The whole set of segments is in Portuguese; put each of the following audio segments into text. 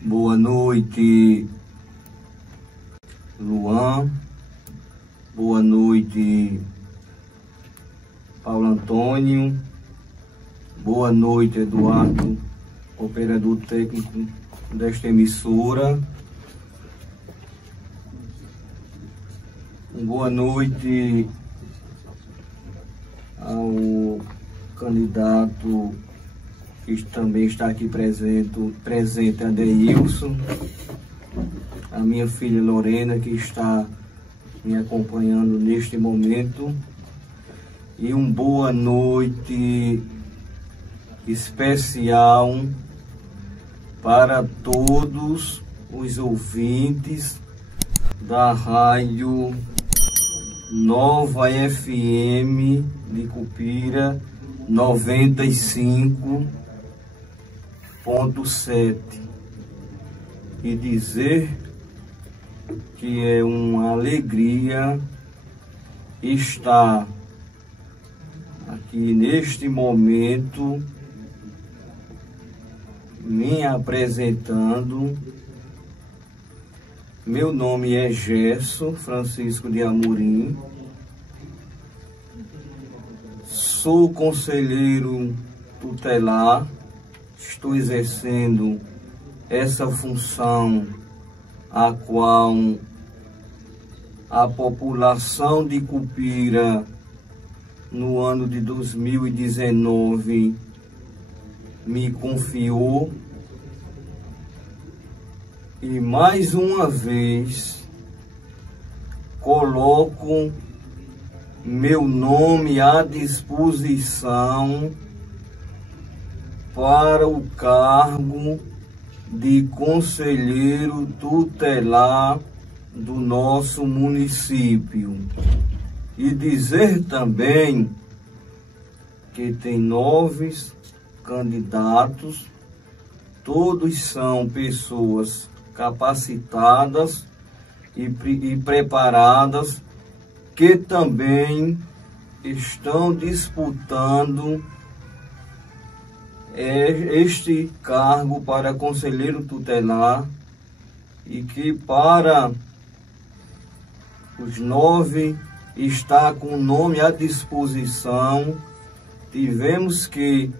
Boa noite, Luan. Boa noite, Paulo Antônio. Boa noite, Eduardo, operador técnico desta emissora. Boa noite ao candidato que também está aqui presente, Adeilson, a minha filha Lorena, que está me acompanhando neste momento, e boa noite especial para todos os ouvintes da Rádio Nova FM de Cupira 95.7, e dizer que é uma alegria estar aqui neste momento me apresentando. Meu nome é Gerson Francisco de Amorim, sou conselheiro tutelar, estou exercendo essa função a qual a população de Cupira no ano de 2019 me confiou, e mais uma vez coloco meu nome à disposição para o cargo de conselheiro tutelar do nosso município. E dizer também que tem 9 candidatos, todos são pessoas capacitadas e preparadas, que também estão disputando este cargo para conselheiro tutelar, e que para os 9 está com o nome à disposição, tivemos que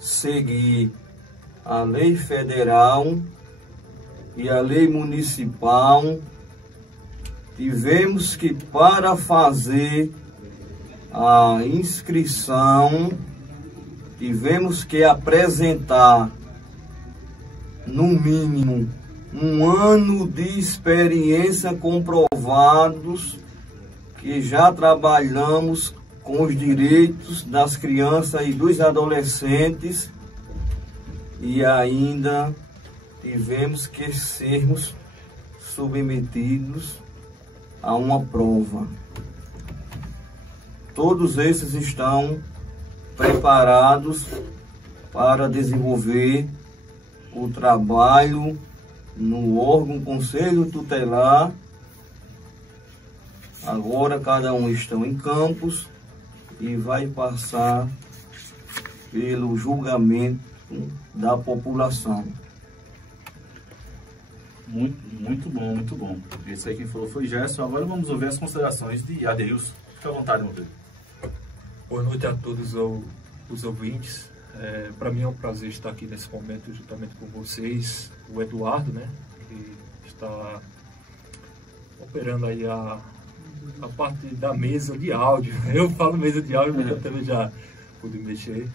seguir a lei federal e a lei municipal. Tivemos que, para fazer a inscrição, tivemos que apresentar no mínimo 1 ano de experiência comprovados, que já trabalhamos com os direitos das crianças e dos adolescentes, e ainda tivemos que sermos submetidos a uma prova. Todos esses estão preparados para desenvolver o trabalho no órgão Conselho Tutelar. Agora cada um está em campos e vai passar pelo julgamento da população. Muito bom, muito bom. Esse aí quem falou foi Gerson. Agora vamos ouvir as considerações de Adeilson. Fique à vontade, meu filho. Boa noite a todos os ouvintes. Para mim é um prazer estar aqui nesse momento juntamente com vocês, o Eduardo, né, que está operando aí a parte da mesa de áudio. Eu falo mesa de áudio, mas eu também já pude mexer.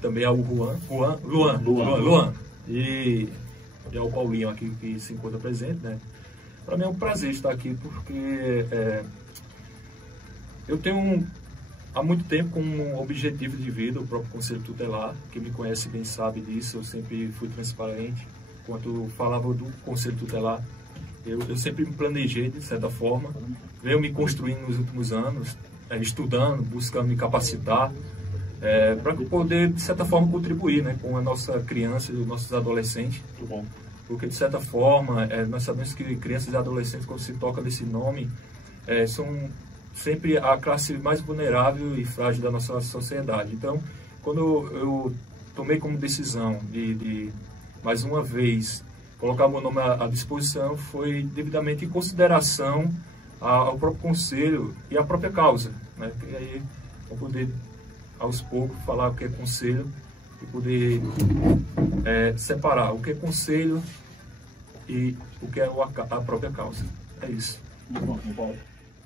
Também ao Luan e ao Paulinho aqui que se encontra presente, né. Para mim é um prazer estar aqui, porque eu tenho há muito tempo como objetivo de vida o próprio Conselho Tutelar. Quem me conhece bem sabe disso. Eu sempre fui transparente quando falava do Conselho Tutelar. Eu sempre me planejei de certa forma, venho me construindo nos últimos anos, estudando, buscando me capacitar, para poder de certa forma contribuir, né, com a nossa criança e os nossos adolescentes. Muito bom. porque de certa forma nós sabemos que crianças e adolescentes, quando se toca nesse nome, são sempre a classe mais vulnerável e frágil da nossa sociedade. Então, quando eu tomei como decisão de mais uma vez, colocar meu nome à disposição, foi devidamente em consideração ao próprio conselho e à própria causa, né? E aí, vou poder, aos poucos, falar o que é conselho e poder separar o que é conselho e o que é a própria causa. É isso. Muito bom, Paulo.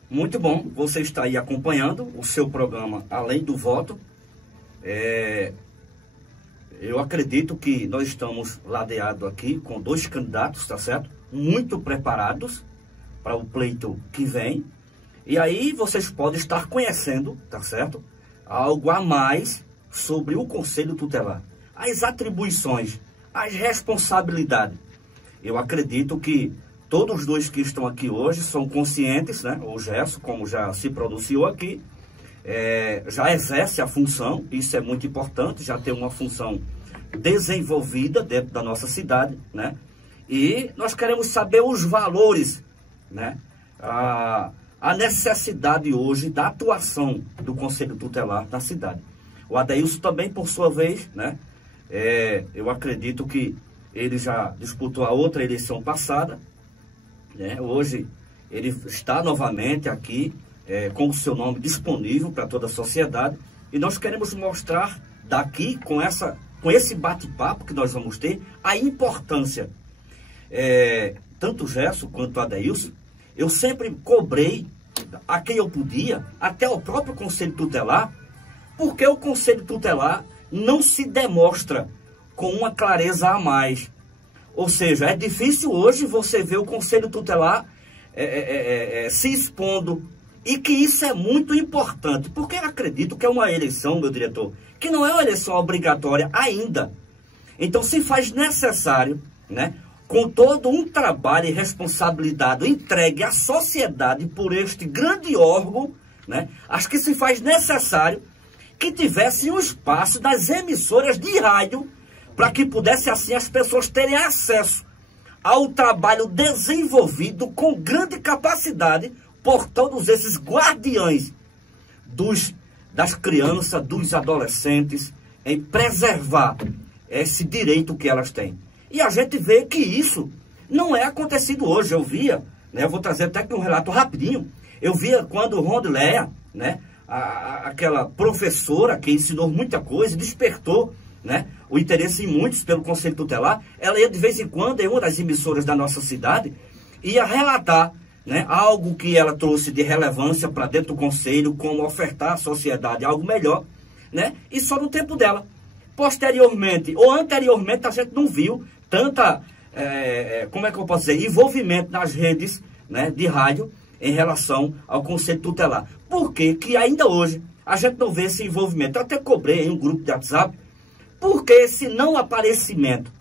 Muito bom, você está aí acompanhando o seu programa Além do Voto. Eu acredito que nós estamos ladeados aqui com 2 candidatos, tá certo? Muito preparados para o pleito que vem. E aí vocês podem estar conhecendo, tá certo? Algo a mais sobre o Conselho Tutelar. As atribuições, as responsabilidades. Eu acredito que todos os 2 que estão aqui hoje são conscientes, né? O Gerson, como já se pronunciou aqui, já exerce a função, isso é muito importante, já tem uma função desenvolvida dentro da nossa cidade, né? E nós queremos saber os valores, né? A necessidade hoje da atuação do Conselho Tutelar na cidade. O Adeilson também, por sua vez, né? Eu acredito que ele já disputou a outra eleição passada, né? Hoje ele está novamente aqui com o seu nome disponível para toda a sociedade, e nós queremos mostrar daqui, com esse bate-papo que nós vamos ter, a importância. Tanto o Gerson quanto o Adeilson, eu sempre cobrei a quem eu podia, até o próprio Conselho Tutelar, porque o Conselho Tutelar não se demonstra com uma clareza a mais. Ou seja, é difícil hoje você ver o Conselho Tutelar se expondo, e que isso é muito importante, porque eu acredito que é uma eleição, meu diretor, que não é uma eleição obrigatória ainda. Então se faz necessário, né, com todo um trabalho e responsabilidade entregue à sociedade por este grande órgão, né, acho que se faz necessário que tivesse um espaço das emissoras de rádio, para que pudesse assim as pessoas terem acesso ao trabalho desenvolvido com grande capacidade por todos esses guardiães das crianças, dos adolescentes, em preservar esse direito que elas têm. E a gente vê que isso não é acontecido hoje. Eu via, né, eu vou trazer até aqui um relato rapidinho, eu via quando Rondileia, né, aquela professora que ensinou muita coisa, despertou, né, o interesse em muitos pelo Conselho Tutelar, ela ia de vez em quando em uma das emissoras da nossa cidade, ia relatar, né, algo que ela trouxe de relevância para dentro do Conselho, como ofertar à sociedade algo melhor, né, e só no tempo dela. Posteriormente, ou anteriormente, a gente não viu tanta, como é que eu posso dizer, envolvimento nas redes, né, de rádio em relação ao Conselho Tutelar. Por que que ainda hoje a gente não vê esse envolvimento? Eu até cobrei em um grupo de WhatsApp, porque esse não aparecimento,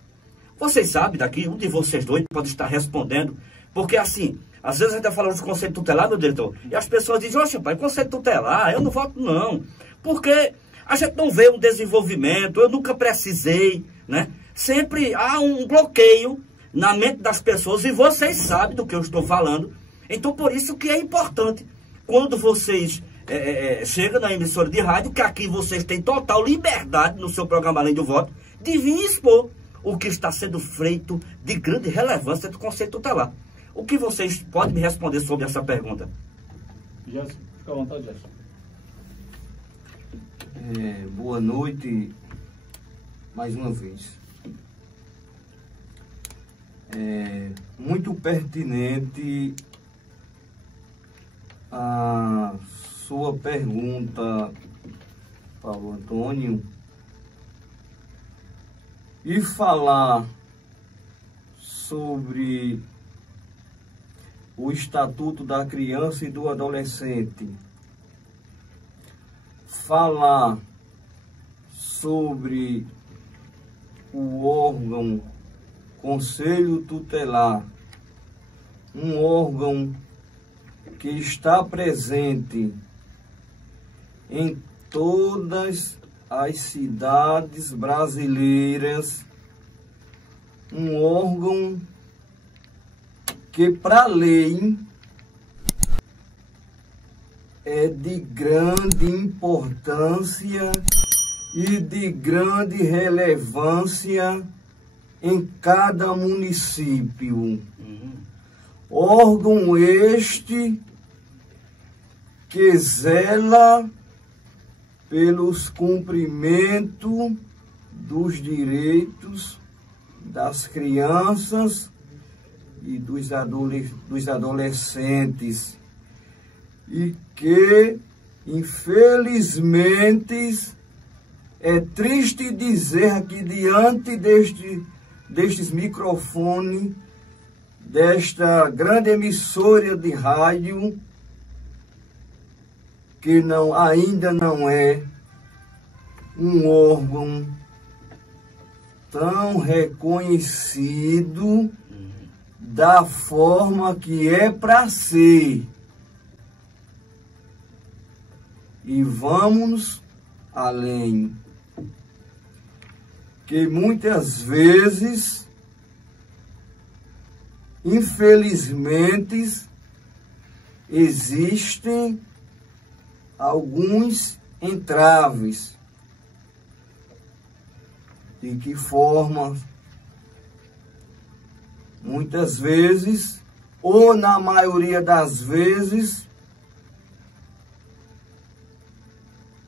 vocês sabem daqui, um de vocês 2 pode estar respondendo, porque assim, às vezes a gente está falando de Conselho Tutelar, meu diretor, e as pessoas dizem, oxe, pai, Conselho Tutelar, eu não voto não, porque a gente não vê um desenvolvimento, eu nunca precisei, né? Sempre há um bloqueio na mente das pessoas, e vocês sabem do que eu estou falando. Então, por isso que é importante, quando vocês chegam na emissora de rádio, que aqui vocês têm total liberdade no seu programa Além do Voto, de vir expor o que está sendo feito de grande relevância do Conselho Tutelar. O que vocês podem me responder sobre essa pergunta? Gerson, fica à vontade, Gerson. Boa noite, mais uma vez. Muito pertinente a sua pergunta, Paulo Antônio, e falar sobre o Estatuto da Criança e do Adolescente, falar sobre o órgão Conselho Tutelar, um órgão que está presente em todas as cidades brasileiras, um órgão que, para a lei, é de grande importância e de grande relevância em cada município. Órgão este que zela pelos cumprimentos dos direitos das crianças e dos adolescentes, e que, infelizmente, é triste dizer aqui diante destes microfones, desta grande emissora de rádio, que ainda não é um órgão tão reconhecido da forma que é para ser. E vamos além, que muitas vezes, infelizmente, existem alguns entraves. De que forma? Muitas vezes, ou na maioria das vezes,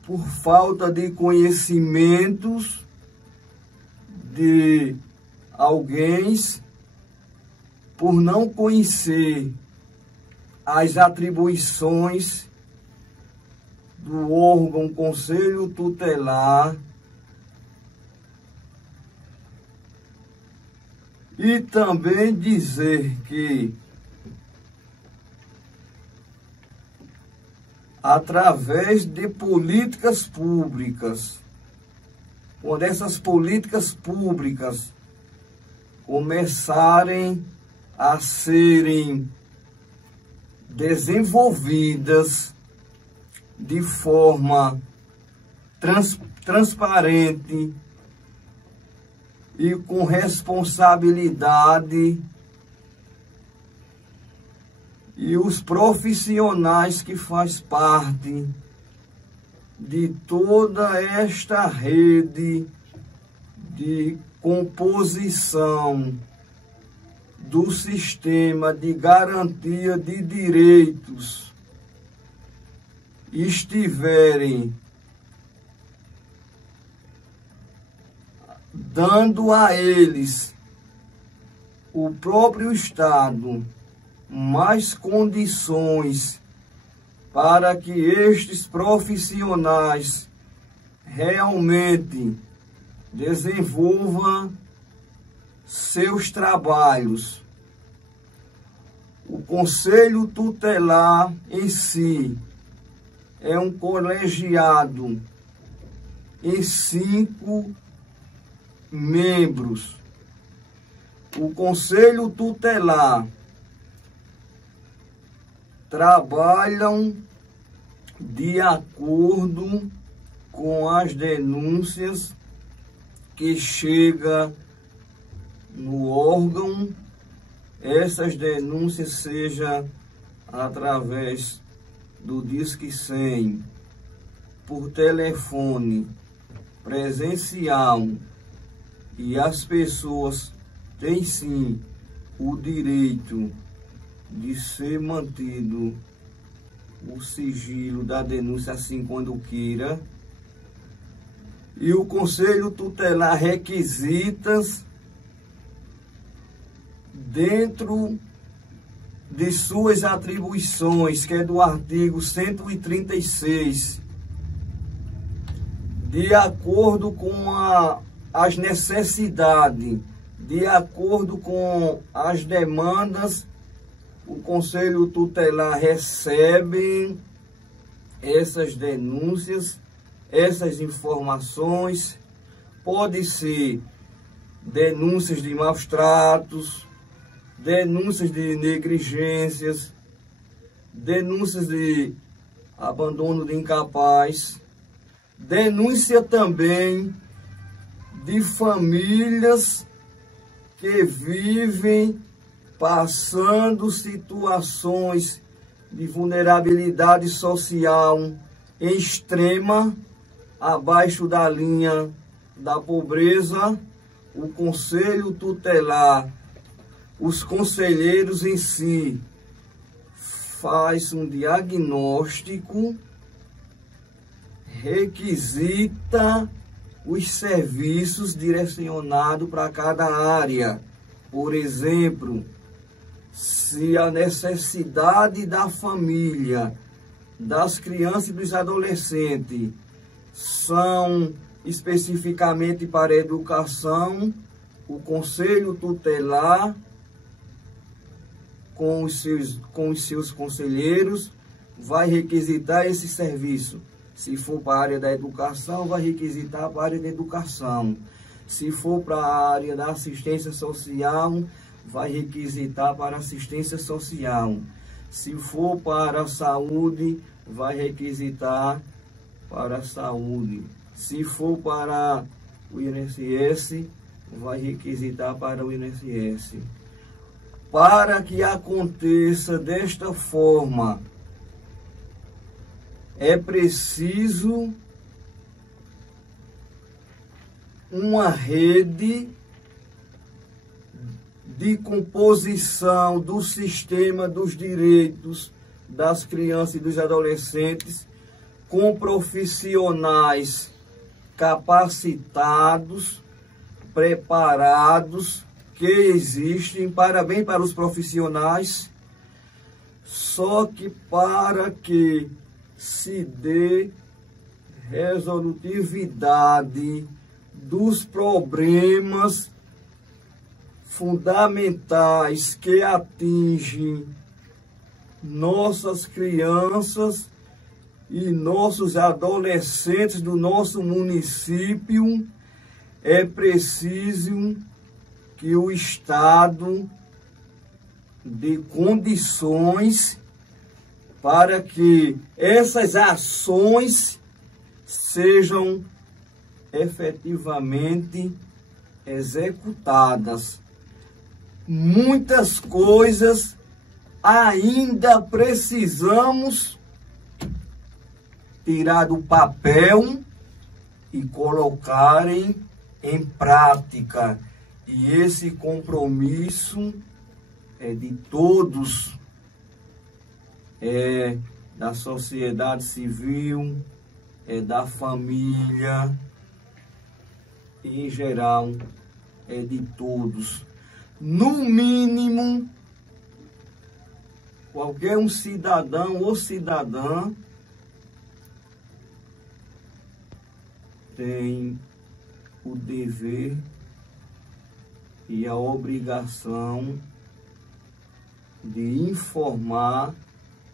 por falta de conhecimentos de alguém, por não conhecer as atribuições do órgão Conselho Tutelar, e também dizer que, através de políticas públicas, quando essas políticas públicas começarem a serem desenvolvidas de forma transparente e com responsabilidade, e os profissionais que fazem parte de toda esta rede de composição do sistema de garantia de direitos estiverem dando a eles, o próprio Estado, mais condições para que estes profissionais realmente desenvolvam seus trabalhos. O Conselho Tutelar em si é um colegiado em 5 membros. O Conselho Tutelar trabalham de acordo com as denúncias que chegam no órgão. Essas denúncias sejam através do Disque 100, por telefone, presencial, e as pessoas têm sim o direito de ser mantido o sigilo da denúncia, assim quando queira. E o Conselho Tutelar requisita, dentro de suas atribuições, que é do artigo 136, de acordo com as necessidades, de acordo com as demandas, o Conselho Tutelar recebe essas denúncias, essas informações. Pode ser denúncias de maus tratos, denúncias de negligências, denúncias de abandono de incapaz, denúncia também de famílias que vivem passando situações de vulnerabilidade social extrema, abaixo da linha da pobreza, o Conselho Tutelar, os conselheiros em si, faz um diagnóstico, requisita os serviços direcionados para cada área. Por exemplo, se a necessidade da família, das crianças e dos adolescentes são especificamente para a educação, o Conselho Tutelar, com os seus conselheiros, vai requisitar esse serviço. Se for para a área da educação, vai requisitar para a área da educação. Se for para a área da assistência social, vai requisitar para a assistência social. Se for para a saúde, vai requisitar para a saúde. Se for para o INSS, vai requisitar para o INSS. Para que aconteça desta forma, é preciso uma rede de composição do sistema dos direitos das crianças e dos adolescentes, com profissionais capacitados, preparados, que existem, parabéns para os profissionais, só que para que se dê resolutividade dos problemas fundamentais que atingem nossas crianças e nossos adolescentes do nosso município, é preciso que o Estado dê condições para que essas ações sejam efetivamente executadas. Muitas coisas ainda precisamos tirar do papel e colocarem em prática. E esse compromisso é de todos, é da sociedade civil, é da família, e, em geral, é de todos. No mínimo, qualquer um cidadão ou cidadã tem o dever e a obrigação de informar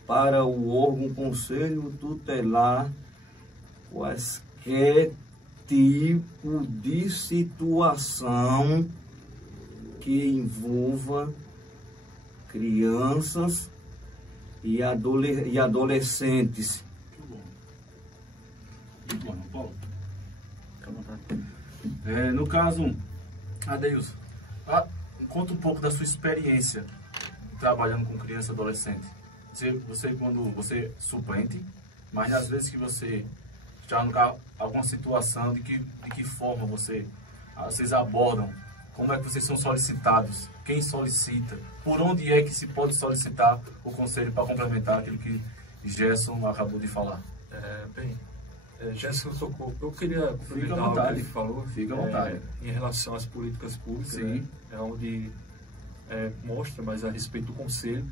para o órgão Conselho Tutelar quaisquer tipo de situação que envolva crianças e adolescentes. Muito bom, Paulo. No caso, Adeilson, conta um pouco da sua experiência trabalhando com criança e adolescente. Quando você suplente, mas às vezes que você está em alguma situação, de que forma vocês abordam, como é que vocês são solicitados, quem solicita, por onde é que se pode solicitar o conselho para complementar aquilo que Gerson acabou de falar. Gerson tocou, eu queria complementar o que ele falou. Fica à vontade. Em relação às políticas públicas, né, é onde mostra mais a respeito do conselho,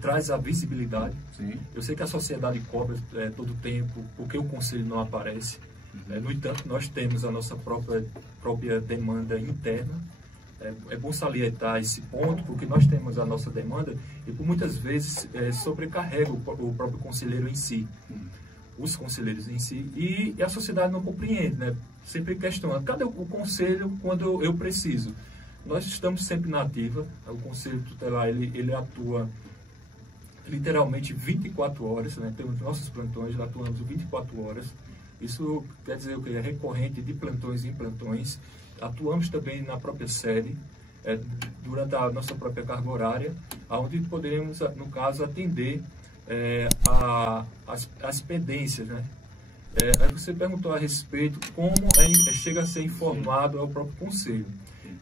traz a visibilidade. Sim. Eu sei que a sociedade cobra todo o tempo, porque o conselho não aparece. No entanto, nós temos a nossa própria demanda interna. É bom salientar esse ponto, porque nós temos a nossa demanda e por muitas vezes sobrecarrega o próprio conselheiro em si, os conselheiros em si, e a sociedade não compreende, né? Sempre questiona, cadê o conselho quando eu preciso? Nós estamos sempre na ativa, o Conselho Tutelar ele atua literalmente 24 horas, né? Temos nossos plantões, atuamos 24 horas. Isso quer dizer o que? É recorrente de plantões em plantões. Atuamos também na própria sede. durante a nossa própria carga horária, onde poderemos, no caso, atender as pendências, né? Aí você perguntou a respeito como chega a ser informado ao próprio conselho.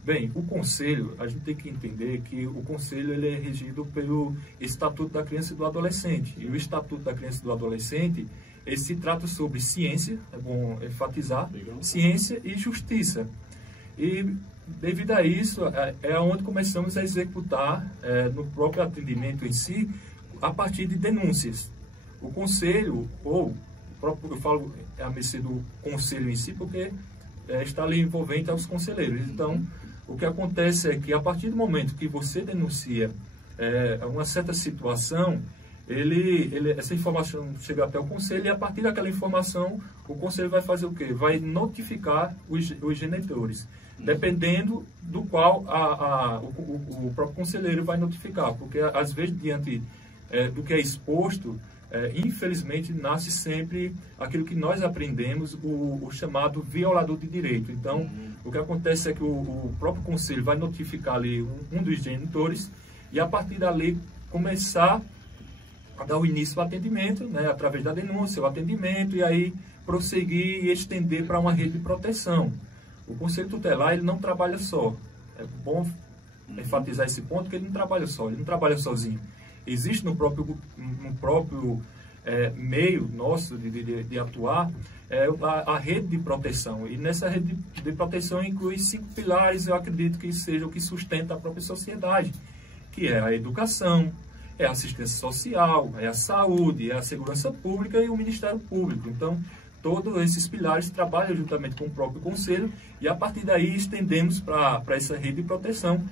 Bem, o conselho, a gente tem que entender que o conselho ele é regido pelo Estatuto da Criança e do Adolescente. E o Estatuto da Criança e do Adolescente, ele se trata sobre ciência, é bom enfatizar, ciência e justiça. E devido a isso, é onde começamos a executar no próprio atendimento em si, a partir de denúncias. O conselho, ou eu falo a mercê do conselho em si, porque está ali envolvente aos conselheiros. Então, o que acontece é que a partir do momento que você denuncia uma certa situação, essa informação chega até o conselho e a partir daquela informação o conselho vai fazer o quê? Vai notificar os genitores, dependendo do qual o próprio conselheiro vai notificar, porque às vezes diante do que é exposto, infelizmente nasce sempre aquilo que nós aprendemos, o chamado violador de direito. Então, o que acontece é que o próprio conselho vai notificar ali um dos genitores e a partir dali começar a dar o início ao atendimento, né, através da denúncia, o atendimento, e aí prosseguir e estender para uma rede de proteção. O Conselho Tutelar, ele não trabalha só. É bom enfatizar esse ponto, que ele não trabalha só, ele não trabalha sozinho. Existe no próprio meio nosso de atuar a rede de proteção. E nessa rede de proteção inclui 5 pilares, eu acredito que seja o que sustenta a própria sociedade, que é a educação, é a assistência social, é a saúde, é a segurança pública e o Ministério Público. Então, todos esses pilares trabalham juntamente com o próprio Conselho e, a partir daí, estendemos para essa rede de proteção.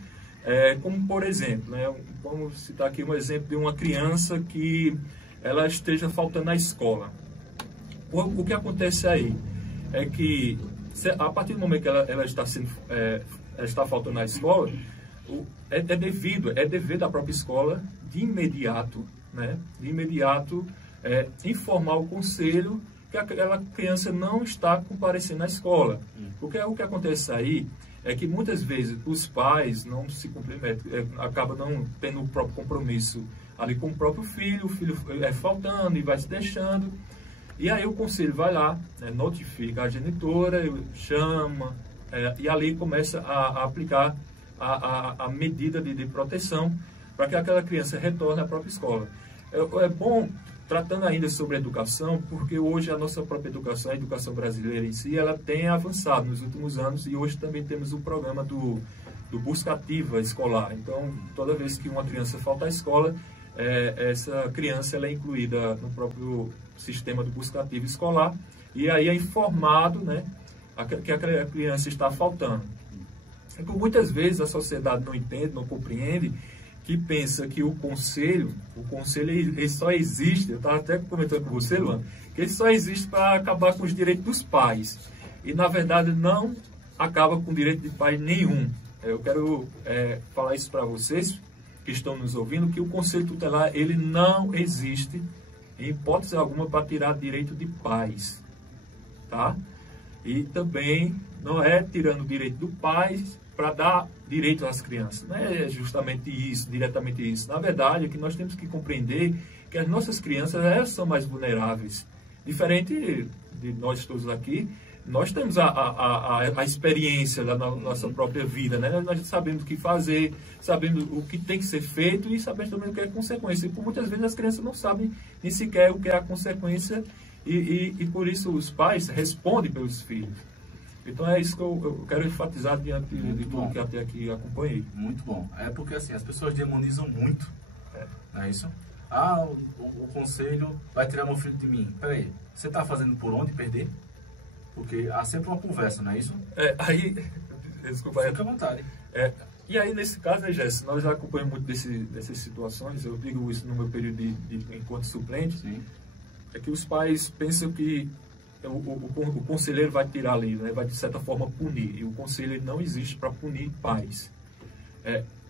Como, por exemplo, né, vamos citar aqui um exemplo de uma criança que ela esteja faltando na escola. O que acontece aí é que, a partir do momento que ela está faltando na escola, é dever da própria escola de imediato, né, informar o conselho que aquela criança não está comparecendo à escola. Porque o que acontece aí é que muitas vezes os pais não se comprometem, acabam não tendo o próprio compromisso ali com o próprio filho, o filho faltando e vai se deixando. E aí o conselho vai lá, notifica a genitora, chama, e ali começa a aplicar a medida de proteção para que aquela criança retorne à própria escola. É bom, tratando ainda sobre educação, porque hoje a nossa própria educação, a educação brasileira em si, ela tem avançado nos últimos anos e hoje também temos o programa do busca ativa escolar. Então, toda vez que uma criança falta à escola, essa criança ela é incluída no próprio sistema do busca ativa escolar e aí é informado, né, que aquela criança está faltando. Então, muitas vezes a sociedade não entende, não compreende, que pensa que o conselho ele só existe, eu estava até comentando com você, Luan, que ele só existe para acabar com os direitos dos pais. E, na verdade, não acaba com o direito de pai nenhum. Eu quero falar isso para vocês que estão nos ouvindo, que o Conselho Tutelar ele não existe, em hipótese alguma, para tirar direito de pais. Tá? E também não é tirando o direito do pai para dar direito às crianças. Não é justamente isso, diretamente isso. Na verdade, é que nós temos que compreender que as nossas crianças elas são mais vulneráveis. Diferente de nós todos aqui, nós temos a experiência da nossa própria vida, né? Nós sabemos o que fazer, sabemos o que tem que ser feito e sabemos também o que é consequência. E por muitas vezes as crianças não sabem nem sequer o que é a consequência e por isso os pais respondem pelos filhos. Então é isso que eu quero enfatizar diante de tudo que até aqui acompanhei. Muito bom. É porque assim, as pessoas demonizam muito. Não é isso? O conselho vai tirar meu filho de mim. Peraí, você está fazendo por onde perder? Porque há sempre uma conversa, não é isso? Desculpa. Fica à vontade. E aí, nesse caso, né, Jess, nós já acompanhamos muito dessas situações, eu digo isso no meu período enquanto suplente, sim. É que os pais pensam que o conselheiro vai tirar ali, né, vai de certa forma punir, e o conselheiro não existe para punir pais.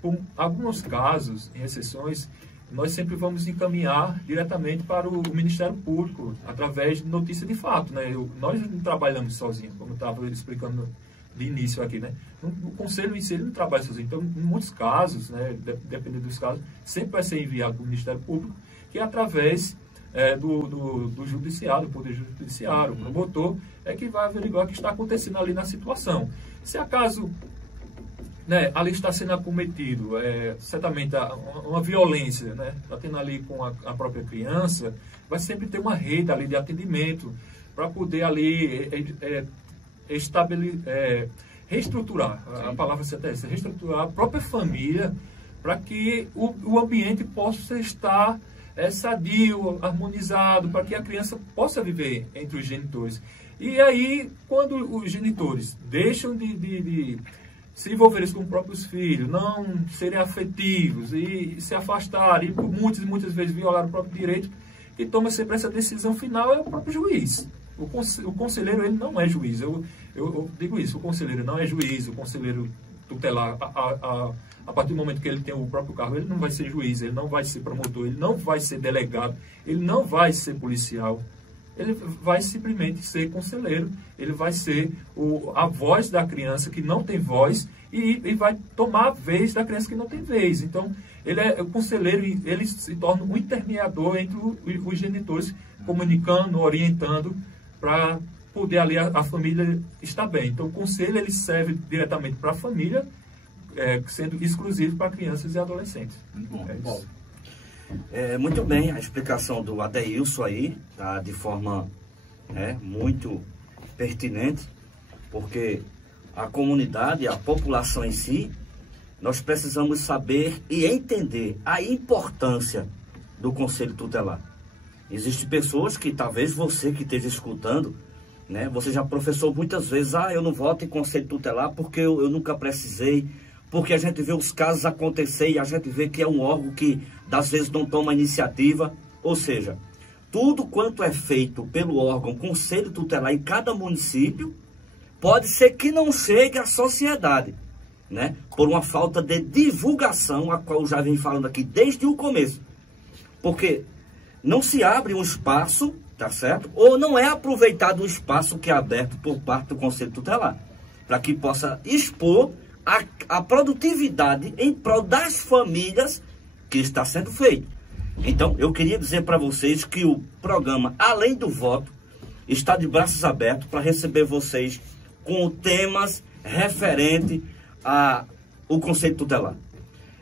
Por alguns casos, em exceções, nós sempre vamos encaminhar diretamente para o Ministério Público, através de notícia de fato. Né? Nós não trabalhamos sozinhos, como eu estava explicando de início aqui, né? O conselho em si ele não trabalha sozinho. Então, em muitos casos, né, dependendo dos casos, sempre vai ser enviado para o Ministério Público, que é através do judiciário, do Poder Judiciário, o promotor, é que vai averiguar o que está acontecendo ali na situação. Se acaso, né, ali está sendo acometido, certamente uma violência, né, está tendo ali com a própria criança, vai sempre ter uma rede ali de atendimento para poder ali reestruturar, a palavra certa é essa, reestruturar a própria família para que o ambiente possa estar sadio, harmonizado, para que a criança possa viver entre os genitores. E aí, quando os genitores deixam de se envolverem com os próprios filhos, não serem afetivos e se afastarem, e por muitas vezes violar o próprio direito, quem toma sempre essa decisão final é o próprio juiz. O conselheiro, ele não é juiz. Eu digo isso, o conselheiro não é juiz, o conselheiro tutelar, a partir do momento que ele tem o próprio cargo, ele não vai ser juiz, ele não vai ser promotor, ele não vai ser delegado, ele não vai ser policial. Ele vai simplesmente ser conselheiro, ele vai ser a voz da criança que não tem voz e vai tomar a vez da criança que não tem vez. Então, ele é o conselheiro e ele se torna um intermediador entre os genitores, comunicando, orientando, para poder ali a família estar bem. Então, o conselho ele serve diretamente para a família, sendo exclusivo para crianças e adolescentes. Muito bom. Muito bem, a explicação do Adeilson aí, tá, de forma muito pertinente, porque a comunidade, a população em si, nós precisamos saber e entender a importância do Conselho Tutelar. Existem pessoas que, talvez você que esteja escutando, né, você já professou muitas vezes, eu não voto em Conselho Tutelar porque eu nunca precisei, porque a gente vê os casos acontecer e a gente vê que é um órgão que, às vezes, não toma iniciativa. Ou seja, tudo quanto é feito pelo órgão Conselho Tutelar em cada município, pode ser que não chegue à sociedade, né? Por uma falta de divulgação, a qual eu já venho falando aqui desde o começo. Porque não se abre um espaço, tá certo? Ou não é aproveitado o espaço que é aberto por parte do Conselho Tutelar, para que possa expor a produtividade em prol das famílias que está sendo feito. Então, eu queria dizer para vocês que o programa Além do Voto está de braços abertos para receber vocês com temas referentes ao Conselho Tutelar.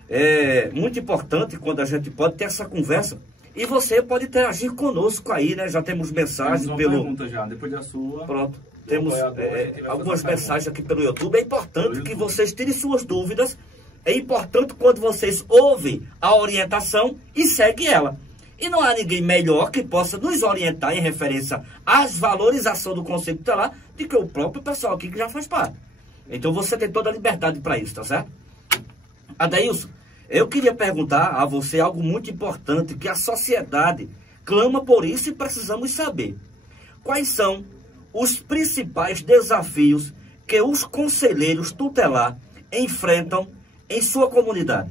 É muito importante quando a gente pode ter essa conversa e você pode interagir conosco aí, né? Já temos mensagens pelo... pergunta já, depois da sua... Pronto. Temos algumas mensagens aqui pelo YouTube. É importante que vocês tirem suas dúvidas. É importante quando vocês ouvem a orientação e seguem ela. E não há ninguém melhor que possa nos orientar em referência às valorizações do Conselho Tutelar do que o próprio pessoal aqui que já faz parte. Então você tem toda a liberdade para isso, tá certo? Adeilson, eu queria perguntar a você algo muito importante que a sociedade clama por isso e precisamos saber. Quais são os principais desafios que os conselheiros tutelar enfrentam em sua comunidade?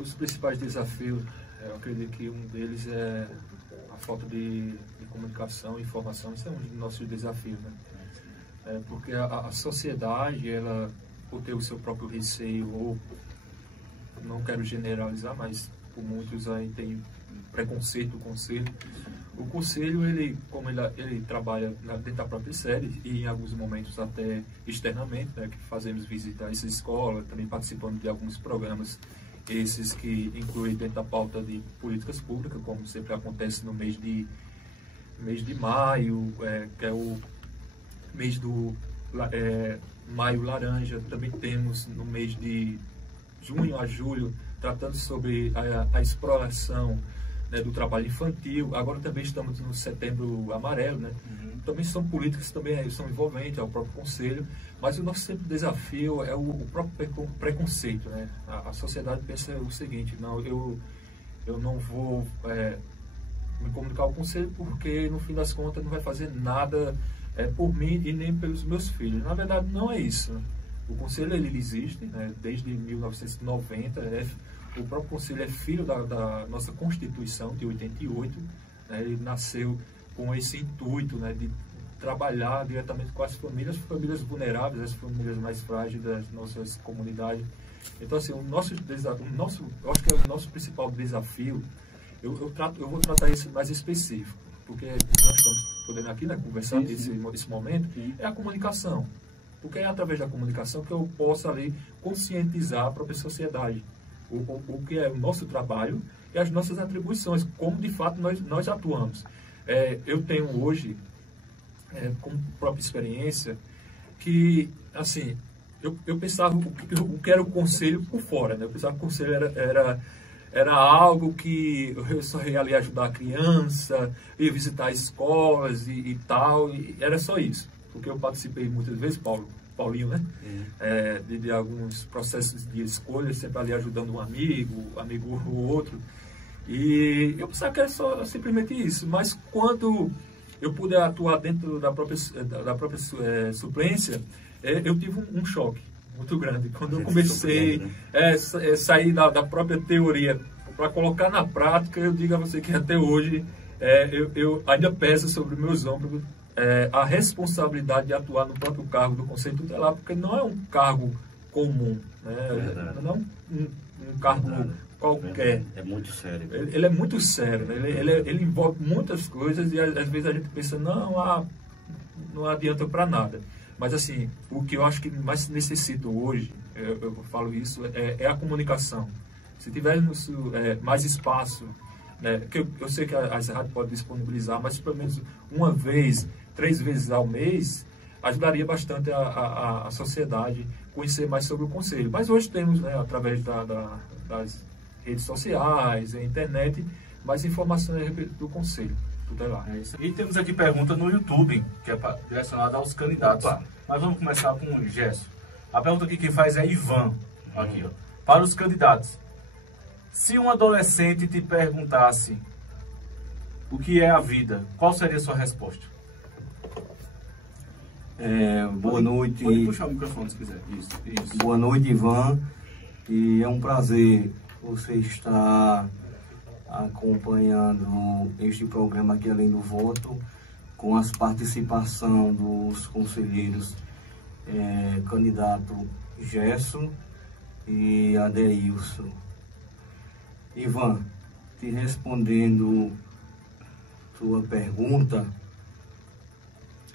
Os principais desafios, eu acredito que um deles é a falta de comunicação e informação. Isso é um dos nossos desafios, né? Porque a sociedade, ela, por ter o seu próprio receio, ou não quero generalizar, mas por muitos aí tem preconceito do conselho. O conselho, como ele trabalha dentro da própria sede e em alguns momentos até externamente, né, que fazemos visitar essa escola, também participando de alguns programas, esses que incluem dentro da pauta de políticas públicas, como sempre acontece no mês de maio, que é o mês do maio laranja. Também temos no mês de junho a julho, tratando sobre a exploração, né, do trabalho infantil. Agora também estamos no setembro amarelo, né? Também são políticas, também são envolventes, é o próprio conselho, mas o nosso sempre desafio é o próprio preconceito, né? A sociedade pensa o seguinte: não, eu não vou me comunicar ao conselho porque no fim das contas não vai fazer nada por mim e nem pelos meus filhos. Na verdade não é isso, né? O conselho ele existe, né, desde 1990, o próprio conselho é filho da nossa Constituição de 88, né? Ele nasceu com esse intuito, né, de trabalhar diretamente com as famílias vulneráveis, as famílias mais frágeis das nossas comunidades. Então, assim, eu acho que é o nosso principal desafio. Eu vou tratar isso mais específico, porque nós estamos podendo aqui, né, conversar esse momento, é a comunicação. Porque é através da comunicação que eu posso ali conscientizar a própria sociedade o que é o nosso trabalho e as nossas atribuições, como de fato nós atuamos. Eu tenho hoje, como própria experiência, que, assim, eu pensava o que era o conselho por fora, né? Eu pensava que o conselho era algo que eu só ia ali ajudar a criança, ia visitar escolas e tal, e era só isso. Porque eu participei muitas vezes, Paulinho, né? De alguns processos de escolha, sempre ali ajudando um amigo ou outro. E eu pensava que era só simplesmente isso. Mas quando eu pude atuar dentro da própria suplência, eu tive um choque muito grande. Quando eu comecei a sair da própria teoria para colocar na prática, eu digo a você que até hoje eu ainda peso sobre meus ombros a responsabilidade de atuar no próprio cargo do Conselho Tutelar, porque não é um cargo comum, né? Não é um cargo qualquer. É muito sério. Ele é muito sério, né? Ele envolve muitas coisas e às vezes a gente pensa, não adianta para nada. Mas assim, o que eu acho que mais necessito hoje, eu falo isso, é a comunicação. Se tivermos mais espaço, né, que eu sei que as rádios podem disponibilizar, mas pelo menos uma vez, 3 vezes ao mês, ajudaria bastante a sociedade conhecer mais sobre o Conselho. Mas hoje temos, né, através das redes sociais, a internet, mais informações do Conselho Tutelar. E temos aqui pergunta no YouTube, que é direcionada aos candidatos. Opa. Mas vamos começar com o Gerson. A pergunta aqui quem faz é Ivan, aqui, ó. Para os candidatos. Se um adolescente te perguntasse o que é a vida, qual seria a sua resposta? Boa noite. Pode puxar o microfone se quiser. Isso. Boa noite, Ivan. E é um prazer você estar acompanhando este programa aqui, Além do Voto, com a participação dos conselheiros candidato Gerson e Adeilson. Ivan, te respondendo sua pergunta,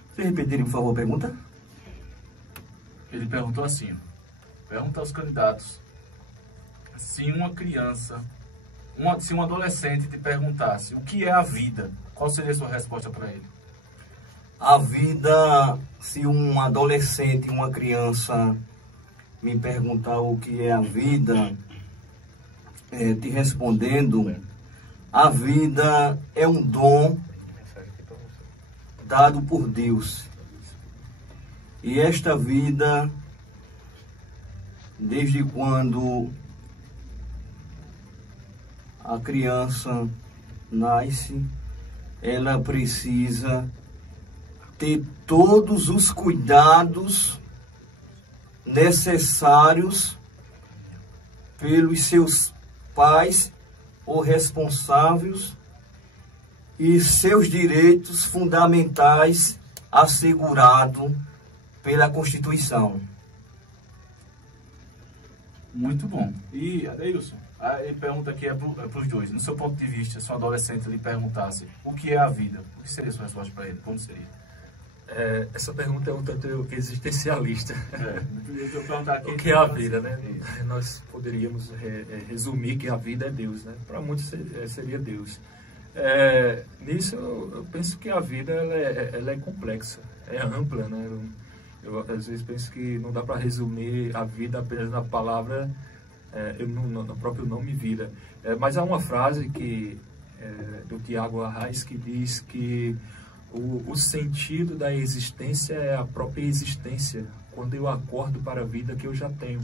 você repetiria, por favor, a pergunta? Ele perguntou assim, pergunta aos candidatos, se uma criança, se um adolescente te perguntasse o que é a vida, qual seria a sua resposta para ele? A vida, se um adolescente, uma criança me perguntar o que é a vida, te respondendo, a vida é um dom dado por Deus. E esta vida, desde quando a criança nasce, ela precisa ter todos os cuidados necessários pelos seus pais ou responsáveis e seus direitos fundamentais assegurados pela Constituição. Muito bom. E, Adeilson, ele pergunta aqui para os dois. No seu ponto de vista, se um adolescente lhe perguntasse o que é a vida, o que seria a sua resposta para ele? Como seria? Essa pergunta é um tanto existencialista. Aqui, o que é a vida, né? Nós poderíamos resumir que a vida é Deus, né? Para muitos seria Deus. Nisso eu penso que a vida ela é complexa, é ampla, né? Eu às vezes penso que não dá para resumir a vida apenas na palavra, no próprio nome vida. Mas há uma frase do Tiago Arraes que diz que o sentido da existência é a própria existência, quando eu acordo para a vida que eu já tenho.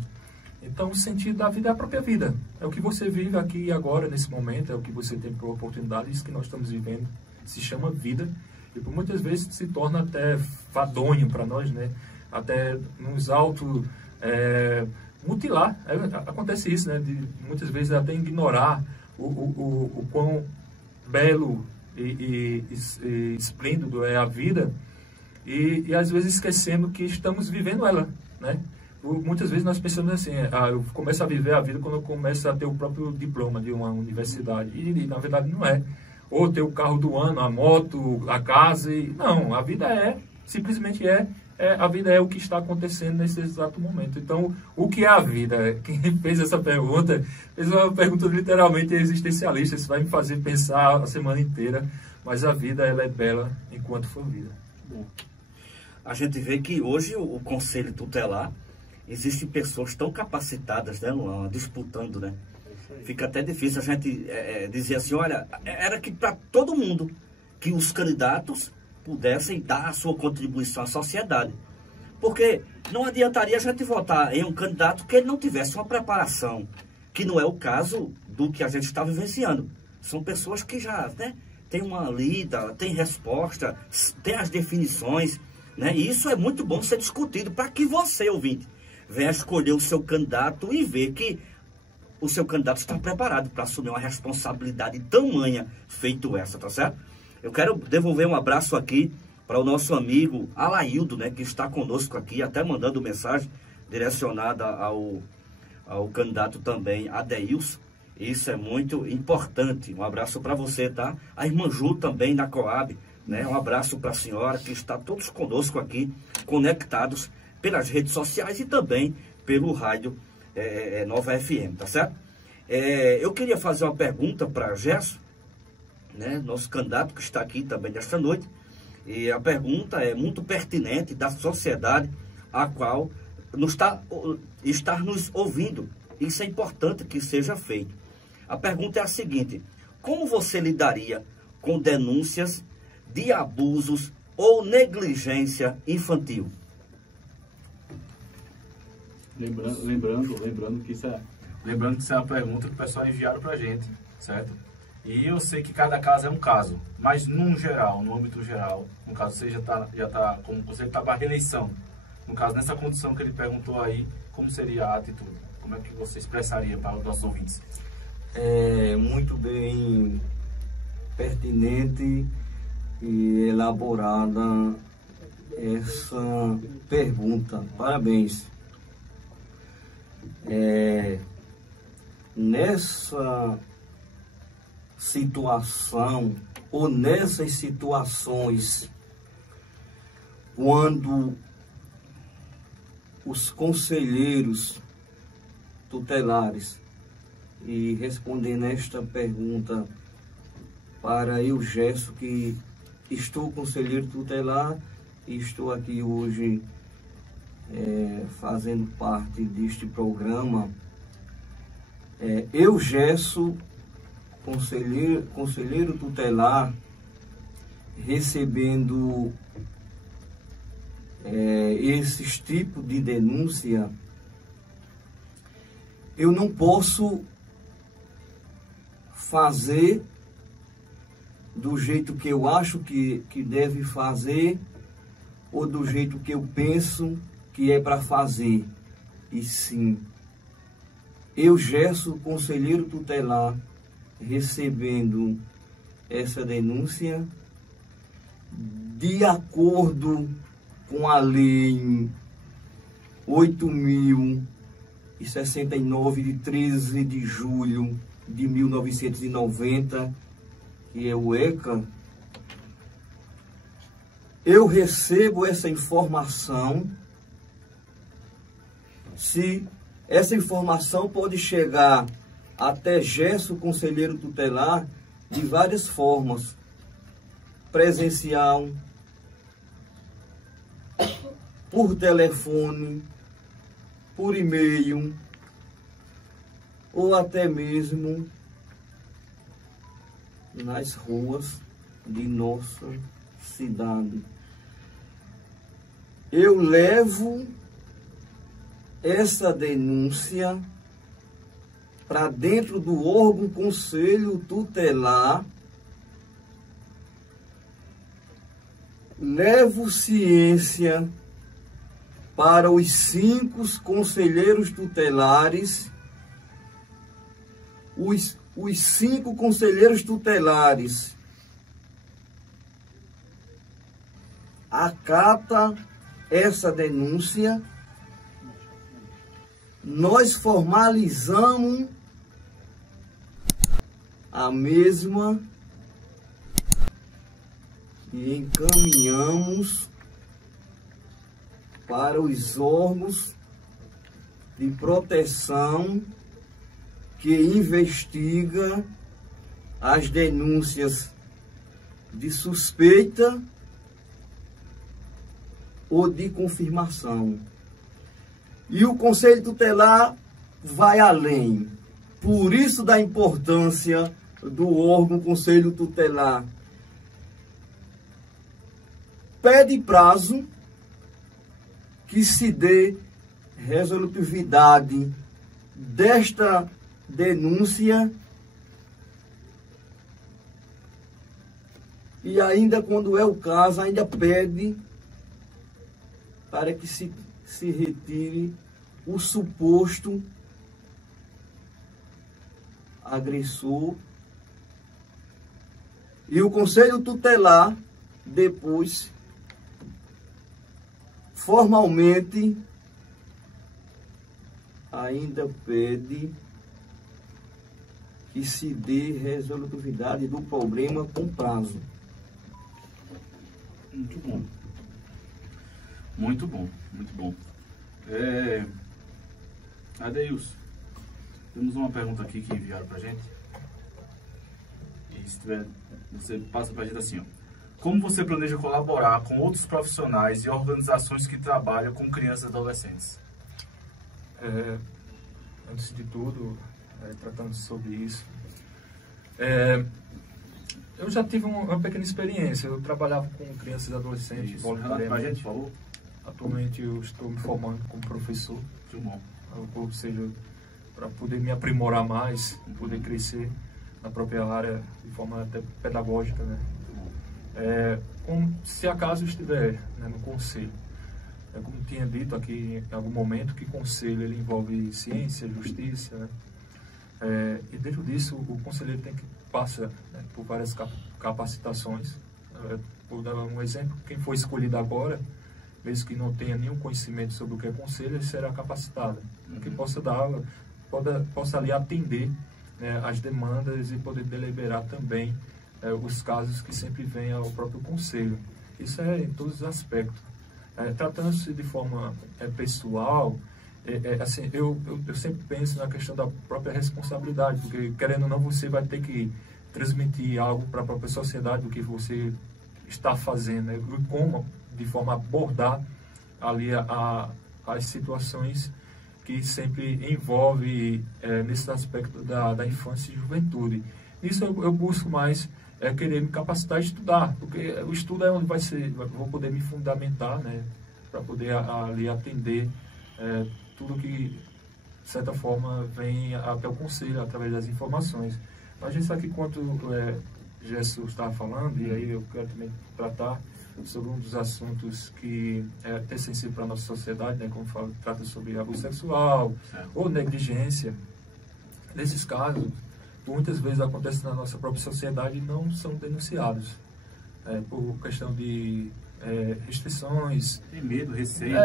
Então, o sentido da vida é a própria vida. É o que você vive aqui e agora, nesse momento, é o que você tem por oportunidade, isso que nós estamos vivendo. Se chama vida e por muitas vezes se torna até fadonho para nós, né? Até nos mutilar. Acontece isso, né? De muitas vezes até ignorar o quão belo e esplêndido é a vida, E às vezes esquecendo que estamos vivendo ela, né? Muitas vezes nós pensamos assim, eu começo a viver a vida quando eu começo a ter o próprio diploma de uma universidade. E na verdade não é. Ou ter o carro do ano, a moto, a casa. Não, a vida simplesmente a vida é o que está acontecendo nesse exato momento. Então, o que é a vida? Quem fez essa pergunta, fez uma pergunta literalmente existencialista. Isso vai me fazer pensar a semana inteira. Mas a vida, ela é bela enquanto for vida. Bom, a gente vê que hoje o Conselho Tutelar, existem pessoas tão capacitadas, né, Luan, disputando, né? Fica até difícil a gente dizer assim, olha, era que para todo mundo, que os candidatos pudessem dar a sua contribuição à sociedade. Porque não adiantaria a gente votar em um candidato que ele não tivesse uma preparação, que não é o caso do que a gente está vivenciando. São pessoas que já, né, têm uma lida, têm resposta, têm as definições, né? E isso é muito bom ser discutido para que você, ouvinte, venha escolher o seu candidato e ver que o seu candidato está preparado para assumir uma responsabilidade tamanha feito essa, tá certo? Eu quero devolver um abraço aqui para o nosso amigo Alaildo, né, que está conosco aqui, até mandando mensagem direcionada ao candidato também, Adeilson. Isso é muito importante. Um abraço para você, tá? A irmã Ju também, da Coab, né? Um abraço para a senhora, que está todos conosco aqui, conectados pelas redes sociais e também pelo rádio Nova FM, tá certo? Eu queria fazer uma pergunta para Gerson, né, nosso candidato que está aqui também nesta noite, e a pergunta é muito pertinente da sociedade a qual está nos ouvindo. Isso é importante que seja feito. A pergunta é a seguinte: como você lidaria com denúncias de abusos ou negligência infantil? Lembrando que isso é uma pergunta que o pessoal enviaram pra gente, certo? E eu sei que cada caso é um caso, mas no âmbito geral, no caso você já tá como você está para reeleição. No caso, nessa condição que ele perguntou aí, como seria a atitude? Como é que você expressaria para os nossos ouvintes? Muito bem pertinente e elaborada essa pergunta. Parabéns. Nessa situação ou nessas situações, quando os conselheiros tutelares, e respondendo esta pergunta para eu, Gerson, que estou conselheiro tutelar e estou aqui hoje fazendo parte deste programa, eu, Gerson, conselheiro tutelar, recebendo esses tipos de denúncia, eu não posso fazer do jeito que eu acho que deve fazer ou do jeito que eu penso que é para fazer. E sim, eu, Gerson, conselheiro tutelar, recebendo essa denúncia, de acordo com a lei 8.069 de 13 de julho de 1990, que é o ECA, eu recebo essa informação. Se essa informação pode chegar até Gerson, conselheiro tutelar, de várias formas: presencial, por telefone, por e-mail, ou até mesmo nas ruas de nossa cidade. Eu levo essa denúncia para dentro do órgão conselho tutelar, levo ciência para os 5 conselheiros tutelares. Os 5 conselheiros tutelares acata essa denúncia, nós formalizamos a mesma e encaminhamos para os órgãos de proteção que investiga as denúncias de suspeita ou de confirmação. E o Conselho Tutelar vai além. Por isso da importância do órgão Conselho Tutelar. Pede prazo que se dê resolutividade desta denúncia e ainda, quando é o caso, ainda pede para que se retire o suposto agressor e o Conselho Tutelar depois formalmente ainda pede que se dê resolutividade do problema com prazo. Muito bom. Muito bom, muito bom. Adeilson, temos uma pergunta aqui que enviaram pra gente. E se tiver, você passa pra gente assim, ó. Como você planeja colaborar com outros profissionais e organizações que trabalham com crianças e adolescentes? Antes de tudo, tratando sobre isso, eu já tive uma pequena experiência. Eu trabalhava com crianças e adolescentes. Relata pra gente, por favor. Atualmente eu estou me formando como professor. Muito bom. Ou seja, para poder me aprimorar mais, poder crescer na própria área de forma até pedagógica, né? Se acaso estiver, né, no conselho, como tinha dito aqui em algum momento, que conselho ele envolve ciência, justiça, né? E dentro disso o conselheiro tem que passar, né, por várias capacitações. Vou dar um exemplo: quem for escolhido agora, mesmo que não tenha nenhum conhecimento sobre o que é conselho, ele será capacitado, que possa dar, possa ali atender, né, as demandas e poder deliberar também os casos que sempre vêm ao próprio conselho. Isso é em todos os aspectos. Tratando-se de forma pessoal, assim, eu sempre penso na questão da própria responsabilidade, porque, querendo ou não, você vai ter que transmitir algo para a própria sociedade do que você está fazendo, né? E como, de forma a abordar ali as situações que sempre envolve nesse aspecto da infância e juventude. Isso eu busco mais querer me capacitar a estudar, porque o estudo é onde vou poder me fundamentar, né, para poder ali atender tudo que, de certa forma, vem até o conselho através das informações. Mas a gente sabe que, quanto Gerson estava falando, e aí eu quero também tratar sobre um dos assuntos que é até sensível para a nossa sociedade, né, como trata sobre abuso sexual ou negligência. Nesses casos, muitas vezes acontece na nossa própria sociedade e não são denunciados, por questão de restrições. Tem medo, receio.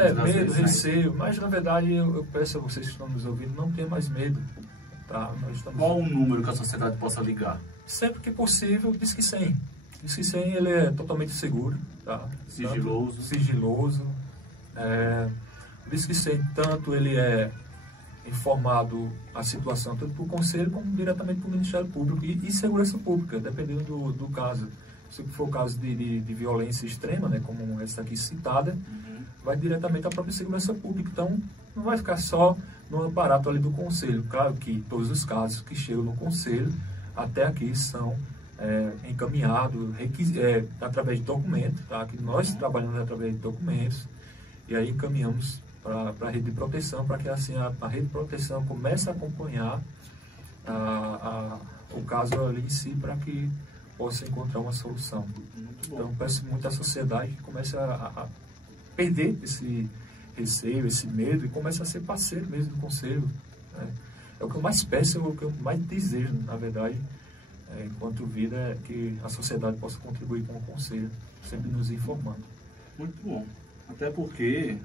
Receio, mas na verdade eu peço a vocês que estão nos ouvindo, não tenham mais medo. Tá? Qual o número que a sociedade possa ligar? Sempre que possível, Disque 100. Disque 100 ele é totalmente seguro. Tá? Sigiloso. Sigiloso. O Disque 100, tanto ele é informado a situação tanto para o Conselho como diretamente para o Ministério Público e Segurança Pública, dependendo do caso. Se for o caso de violência extrema, né, como essa aqui citada, vai diretamente à própria Segurança Pública. Então, não vai ficar só no aparato ali do Conselho. Claro que todos os casos que chegam no Conselho, até aqui, são encaminhados através de documentos, tá? Que nós trabalhamos através de documentos, e aí encaminhamos para a rede de proteção, para que assim a rede de proteção comece a acompanhar o caso ali em si, para que possa encontrar uma solução. Então, peço muito à sociedade que comece a perder esse receio, esse medo, e comece a ser parceiro mesmo do conselho. Né? É o que eu mais peço, é o que eu mais desejo, na verdade, enquanto vida, é que a sociedade possa contribuir com o conselho, sempre nos informando. Muito bom. Até porque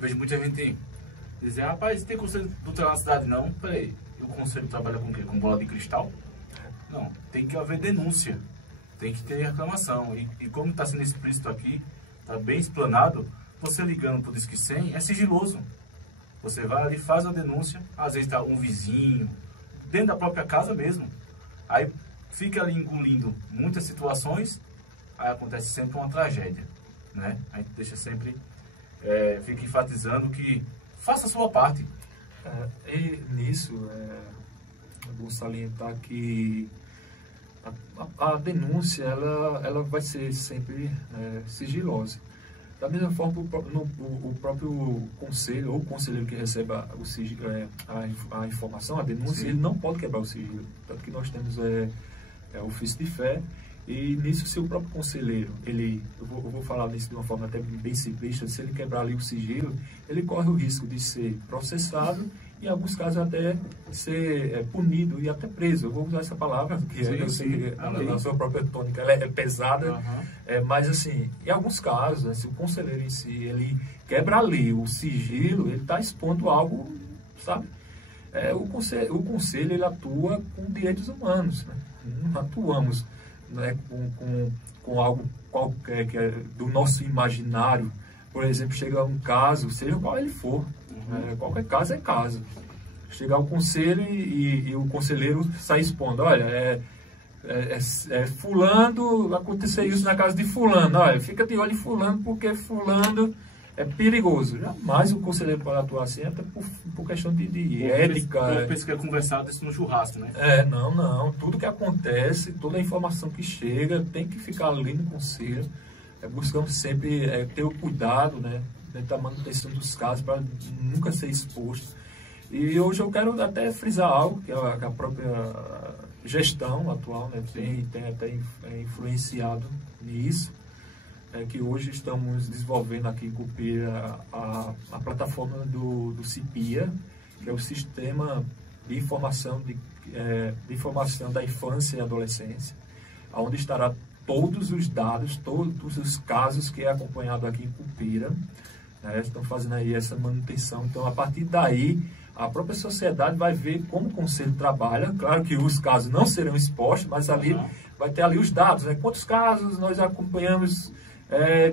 vejo muita gente dizer, rapaz, tem conselho tutelar na cidade? Não, peraí. E o conselho trabalha com o quê? Com bola de cristal? Não, tem que haver denúncia. Tem que ter reclamação. E como está sendo explícito aqui, está bem explanado, você ligando para o Disque 100 é sigiloso. Você vai ali, faz a denúncia, às vezes está um vizinho, dentro da própria casa mesmo. Aí fica ali engolindo muitas situações, aí acontece sempre uma tragédia, né? A gente deixa sempre, fica enfatizando que faça a sua parte. E nisso, é bom salientar que a denúncia ela vai ser sempre sigilosa. Da mesma forma, o próprio conselho, ou o conselheiro que receba a informação, a denúncia, Sim. ele não pode quebrar o sigilo. Tanto que nós temos ofício de fé, e nisso, se o próprio conselheiro, eu vou falar nisso de uma forma até bem simplista, se ele quebrar ali o sigilo, ele corre o risco de ser processado e, em alguns casos, até ser punido e até preso. Eu vou usar essa palavra, que eu sei que a sua própria tônica ela é pesada, mas, assim, em alguns casos, né, se o conselheiro em si, ele quebra ali o sigilo, ele está expondo algo, sabe? O conselho, ele atua com direitos humanos, né? Não atuamos, né, com algo qualquer que é do nosso imaginário. Por exemplo, chega um caso, seja qual ele for, qualquer caso é caso. Chegar ao conselho e o conselheiro sai expondo, olha, fulano, aconteceu isso na casa de fulano, olha, fica de olho em fulano porque fulano é perigoso. Jamais o conselheiro pode atuar assim, até por questão de ética. Eu penso que é conversado isso no churrasco, né? Não. Tudo que acontece, toda a informação que chega, tem que ficar ali no conselho. Buscamos sempre ter o cuidado, né, da manutenção dos casos, para nunca ser exposto. E hoje eu quero até frisar algo, que a própria gestão atual, né, tem até influenciado nisso. Que hoje estamos desenvolvendo aqui em Cupira a plataforma do CIPIA, que é o Sistema de Informação, de Informação da Infância e Adolescência, onde estará todos os dados, todos os casos que é acompanhado aqui em Cupira, né? Estão fazendo aí essa manutenção. Então, a partir daí, a própria sociedade vai ver como o Conselho trabalha. Claro que os casos não serão expostos, mas ali vai ter ali os dados, né? Quantos casos nós acompanhamos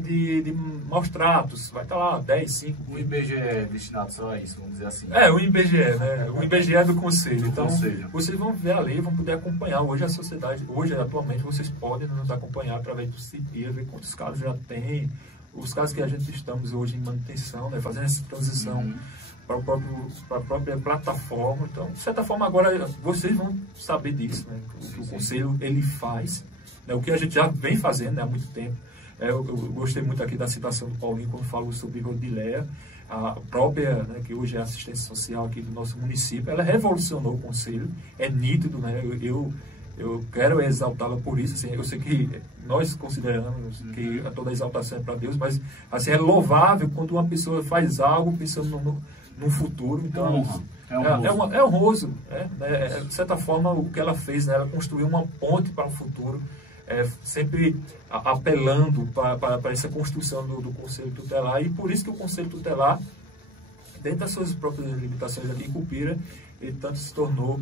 de maus tratos, vai estar lá 10, 5. O IBGE é destinado só a isso, vamos dizer assim. O IBGE, né? O IBGE é do Conselho. Então, Conselho. Vocês vão ver ali, vão poder acompanhar. Hoje a sociedade, atualmente, vocês podem nos acompanhar através do CIPIA, ver quantos casos já tem, os casos que a gente estamos hoje em manutenção, né? Fazendo essa transição para a própria plataforma. Então, de certa forma, agora vocês vão saber disso, né? O que o Conselho ele faz, né? O que a gente já vem fazendo, né, há muito tempo. Eu gostei muito aqui da citação do Paulinho quando falou sobre Rodileia, a própria, né, que hoje é assistência social aqui do nosso município. Ela revolucionou o Conselho, é nítido, né? Eu quero exaltá-la por isso. Assim, eu sei que nós consideramos que toda a exaltação é para Deus, mas assim, é louvável quando uma pessoa faz algo pensando no futuro. Então, é honroso. De certa forma, o que ela fez, né, ela construiu uma ponte para o futuro. Sempre apelando para essa construção do Conselho Tutelar, e por isso que o Conselho Tutelar, dentro das suas próprias limitações aqui em Cupira, ele tanto se tornou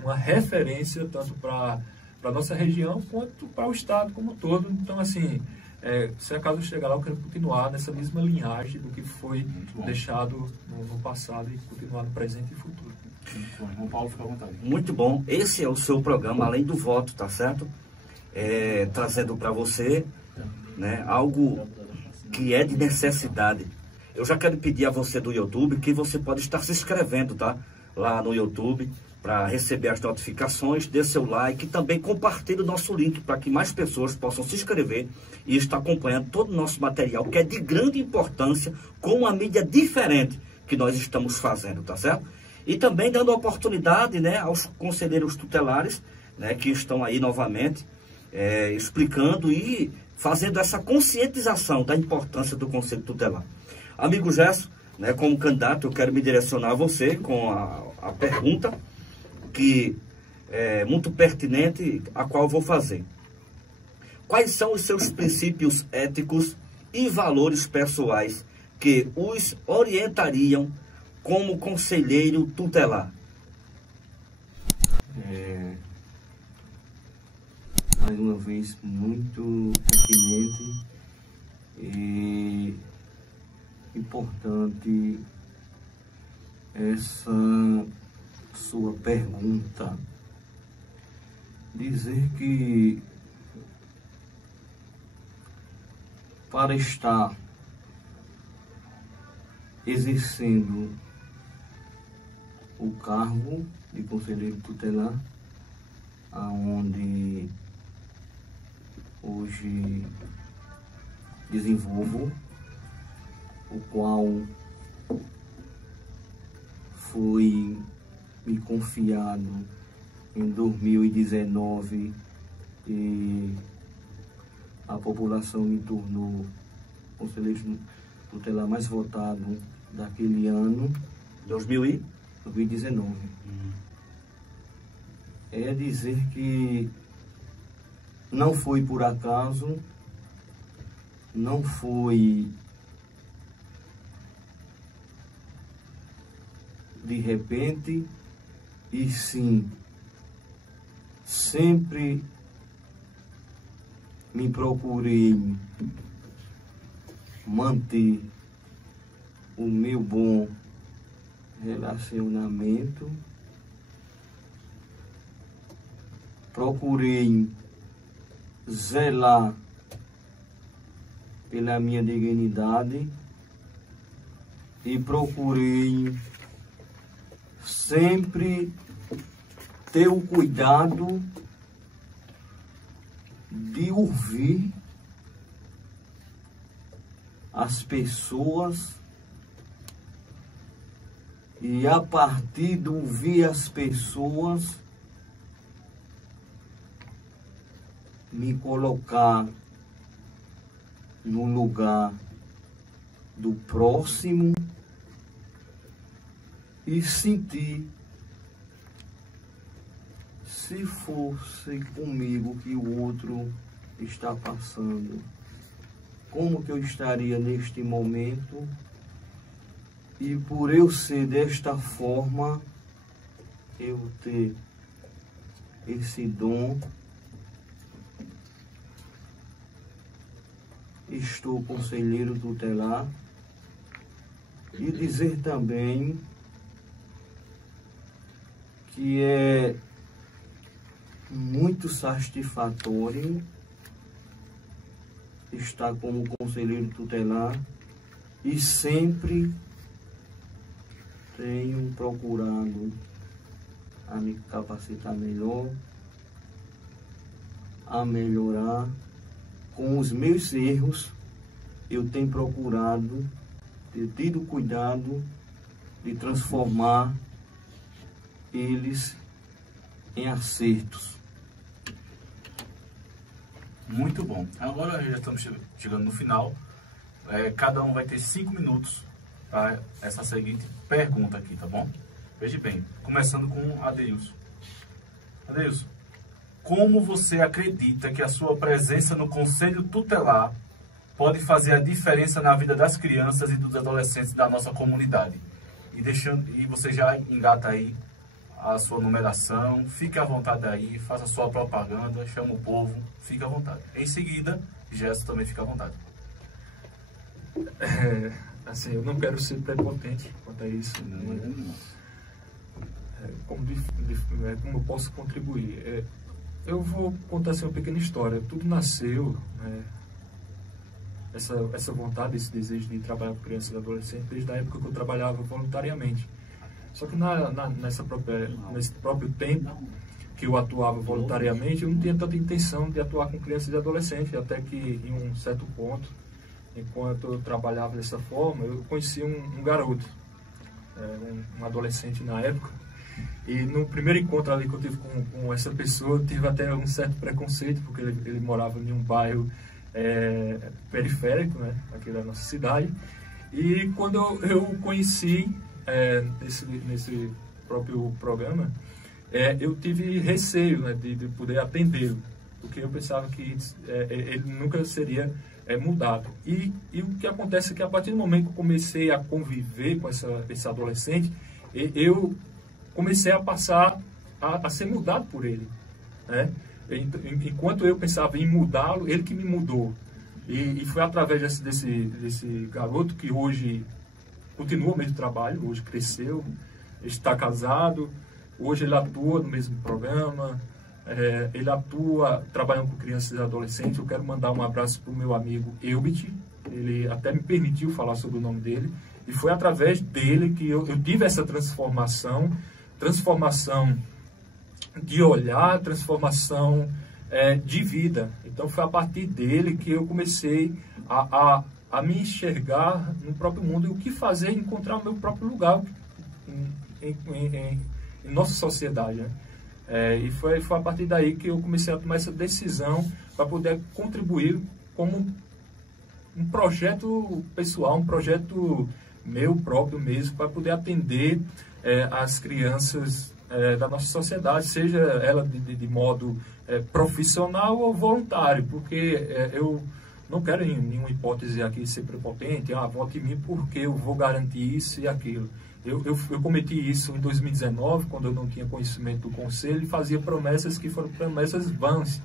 uma referência tanto para a nossa região quanto para o estado como um todo. Então, assim, se acaso chegar lá, eu quero continuar nessa mesma linhagem do que foi deixado no passado e continuar no presente e futuro. João Paulo, fica à vontade. Muito bom. Esse é o seu programa, além do voto, tá certo? Trazendo para você, né, algo que é de necessidade. Eu já quero pedir a você do YouTube que você pode estar se inscrevendo, tá? Lá no YouTube, para receber as notificações, dê seu like e também compartilhe o nosso link para que mais pessoas possam se inscrever e estar acompanhando todo o nosso material, que é de grande importância, com uma mídia diferente que nós estamos fazendo, tá certo? E também dando oportunidade, né, aos conselheiros tutelares, né, que estão aí novamente explicando e fazendo essa conscientização da importância do Conselho Tutelar. Amigo Gerson, né, como candidato, eu quero me direcionar a você com a pergunta que é muito pertinente, a qual eu vou fazer. quais são os seus princípios éticos e valores pessoais que os orientariam como conselheiro tutelar? Mais uma vez, muito pertinente e importante essa sua pergunta. Dizer que para estar exercendo o cargo de conselheiro tutelar, aonde hoje desenvolvo, o qual foi me confiado em 2019 e a população me tornou conselheiro tutelar mais votado daquele ano, 2019. É dizer que não foi por acaso, não foi de repente, e sim, sempre me procurei manter o meu bom relacionamento, procurei zelar pela minha dignidade e procurei sempre ter o cuidado de ouvir as pessoas e, a partir de ouvir as pessoas, me colocar no lugar do próximo e sentir, se fosse comigo que o outro está passando, como que eu estaria neste momento. E por eu ser desta forma, eu ter esse dom, estou conselheiro tutelar, e dizer também que é muito satisfatório estar como conselheiro tutelar e sempre tenho procurado a me capacitar melhor, a melhorar. Com os meus erros, eu tenho procurado, ter tido cuidado de transformar eles em acertos. Muito bom. Agora já estamos chegando no final. Cada um vai ter 5 minutos para essa seguinte pergunta aqui, tá bom? Veja bem, começando com Adeilson. Adeilson, como você acredita que a sua presença no Conselho Tutelar pode fazer a diferença na vida das crianças e dos adolescentes da nossa comunidade? E você já engata aí a sua numeração, fique à vontade aí, faça a sua propaganda, chama o povo, fique à vontade. Em seguida, Gerson também fica à vontade. Assim, eu não quero ser prepotente quanto a isso. Como eu posso contribuir? Eu vou contar assim, uma pequena história. Tudo nasceu, essa vontade, esse desejo de trabalhar com crianças e adolescentes desde a época que eu trabalhava voluntariamente. Só que nesse próprio tempo que eu atuava voluntariamente, eu não tinha tanta intenção de atuar com crianças e adolescentes, até que em um certo ponto, enquanto eu trabalhava dessa forma, eu conheci um garoto, um adolescente na época, e no primeiro encontro ali que eu tive com essa pessoa, eu tive até um certo preconceito, porque ele morava em um bairro periférico, aqui da nossa cidade, e quando eu o conheci nesse próprio programa, eu tive receio de poder atendê-lo, porque eu pensava que ele nunca seria mudado. E o que acontece é que a partir do momento que eu comecei a conviver com esse adolescente, eu comecei a passar a ser mudado por ele, né? Enquanto eu pensava em mudá-lo, ele que me mudou. E foi através desse garoto que hoje continua o mesmo trabalho, hoje cresceu, está casado, hoje ele atua no mesmo programa, ele atua trabalhando com crianças e adolescentes. Eu quero mandar um abraço para o meu amigo Elbit, ele até me permitiu falar sobre o nome dele, e foi através dele que eu tive essa transformação de olhar, transformação de vida. Então foi a partir dele que eu comecei a me enxergar no próprio mundo e o que fazer, encontrar o meu próprio lugar em nossa sociedade, né? E foi a partir daí que eu comecei a tomar essa decisão para poder contribuir como um projeto pessoal, um projeto meu próprio mesmo, para poder atender as crianças da nossa sociedade, seja ela de modo profissional ou voluntário, porque eu não quero em nenhuma hipótese aqui ser prepotente, vote em mim porque eu vou garantir isso e aquilo. Eu cometi isso em 2019, quando eu não tinha conhecimento do conselho, e fazia promessas que foram promessas vãs.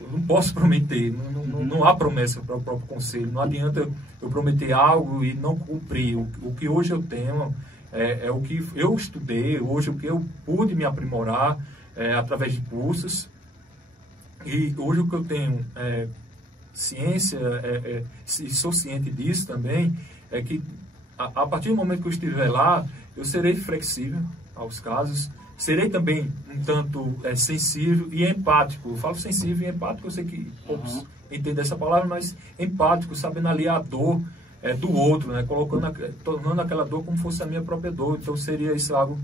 Eu não posso prometer, não há promessa para o próprio conselho. Não adianta eu prometer algo e não cumprir. O que hoje eu tenho é o que eu estudei, hoje o que eu pude me aprimorar através de cursos. E hoje o que eu tenho ciência, e sou ciente disso também, é que a partir do momento que eu estiver lá, eu serei flexível aos casos, serei também um tanto sensível e empático. Eu falo sensível e empático, eu sei que poucos entendem essa palavra, mas empático, sabendo aliar a dor do outro, né? Tornando aquela dor como fosse a minha própria dor. Então seria isso algo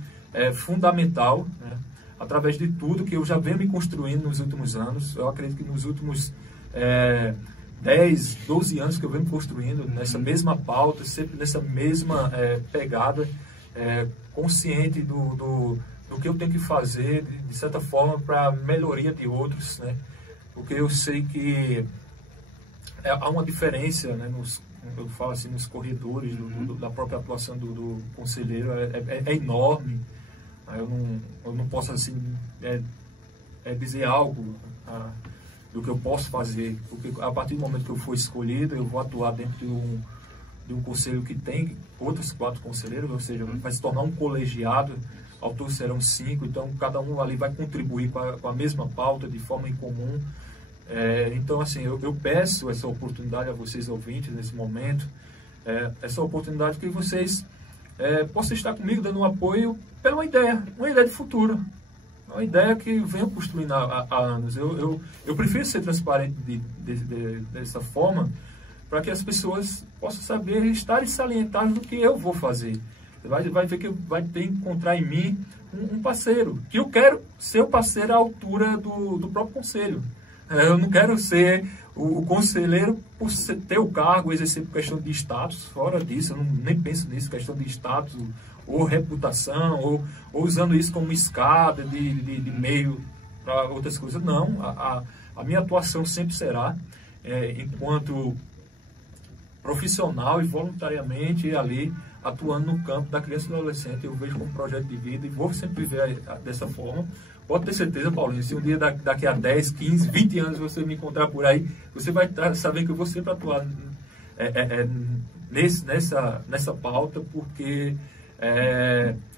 fundamental, né? Através de tudo que eu já venho me construindo nos últimos anos. Eu acredito que nos últimos 10, 12 anos que eu venho me construindo nessa mesma pauta, sempre nessa mesma pegada, consciente do que eu tenho que fazer, de certa forma, para a melhoria de outros, né? Porque eu sei que há uma diferença, né, eu falo assim, nos corredores da própria atuação do conselheiro, é enorme. Eu não posso assim dizer algo do que eu posso fazer, porque a partir do momento que eu for escolhido, eu vou atuar dentro de um conselho que tem outros 4 conselheiros, ou seja, vai se tornar um colegiado. Ao todo serão 5, então cada um ali vai contribuir com a mesma pauta, de forma em comum. Então, assim, eu peço essa oportunidade a vocês ouvintes nesse momento, essa oportunidade que vocês possam estar comigo dando um apoio pela uma ideia de futuro, uma ideia que venho construindo há anos. Eu prefiro ser transparente dessa forma, para que as pessoas possam saber, estarem salientadas do que eu vou fazer. Vai ver que vai ter que encontrar em mim um parceiro, que eu quero ser o parceiro à altura do próprio conselho. Eu não quero ser o conselheiro por ter o cargo, exercer por questão de status. Fora disso, eu nem penso nisso, questão de status ou reputação, ou usando isso como escada de meio para outras coisas. Não, a minha atuação sempre será enquanto profissional e voluntariamente ali atuando no campo da criança e do adolescente. Eu vejo como projeto de vida e vou sempre viver dessa forma. Pode ter certeza, Paulinho, se um dia daqui a 10, 15, 20 anos você me encontrar por aí, você vai estar sabendo que eu vou sempre atuar nessa pauta, porque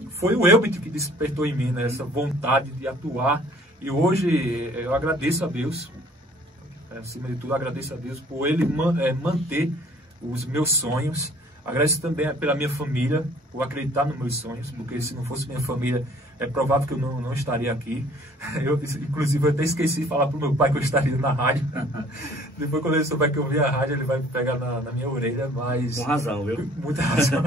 foi o Elbit que despertou em mim, né, essa vontade de atuar. E hoje eu agradeço a Deus, acima de tudo agradeço a Deus por Ele manter os meus sonhos. Agradeço também pela minha família, por acreditar nos meus sonhos, porque se não fosse minha família, é provável que eu não estaria aqui. Inclusive, eu até esqueci de falar para o meu pai que eu estaria na rádio. Depois, quando ele souber que eu vi a rádio, ele vai pegar na minha orelha, mas... Com razão, viu? Muita razão.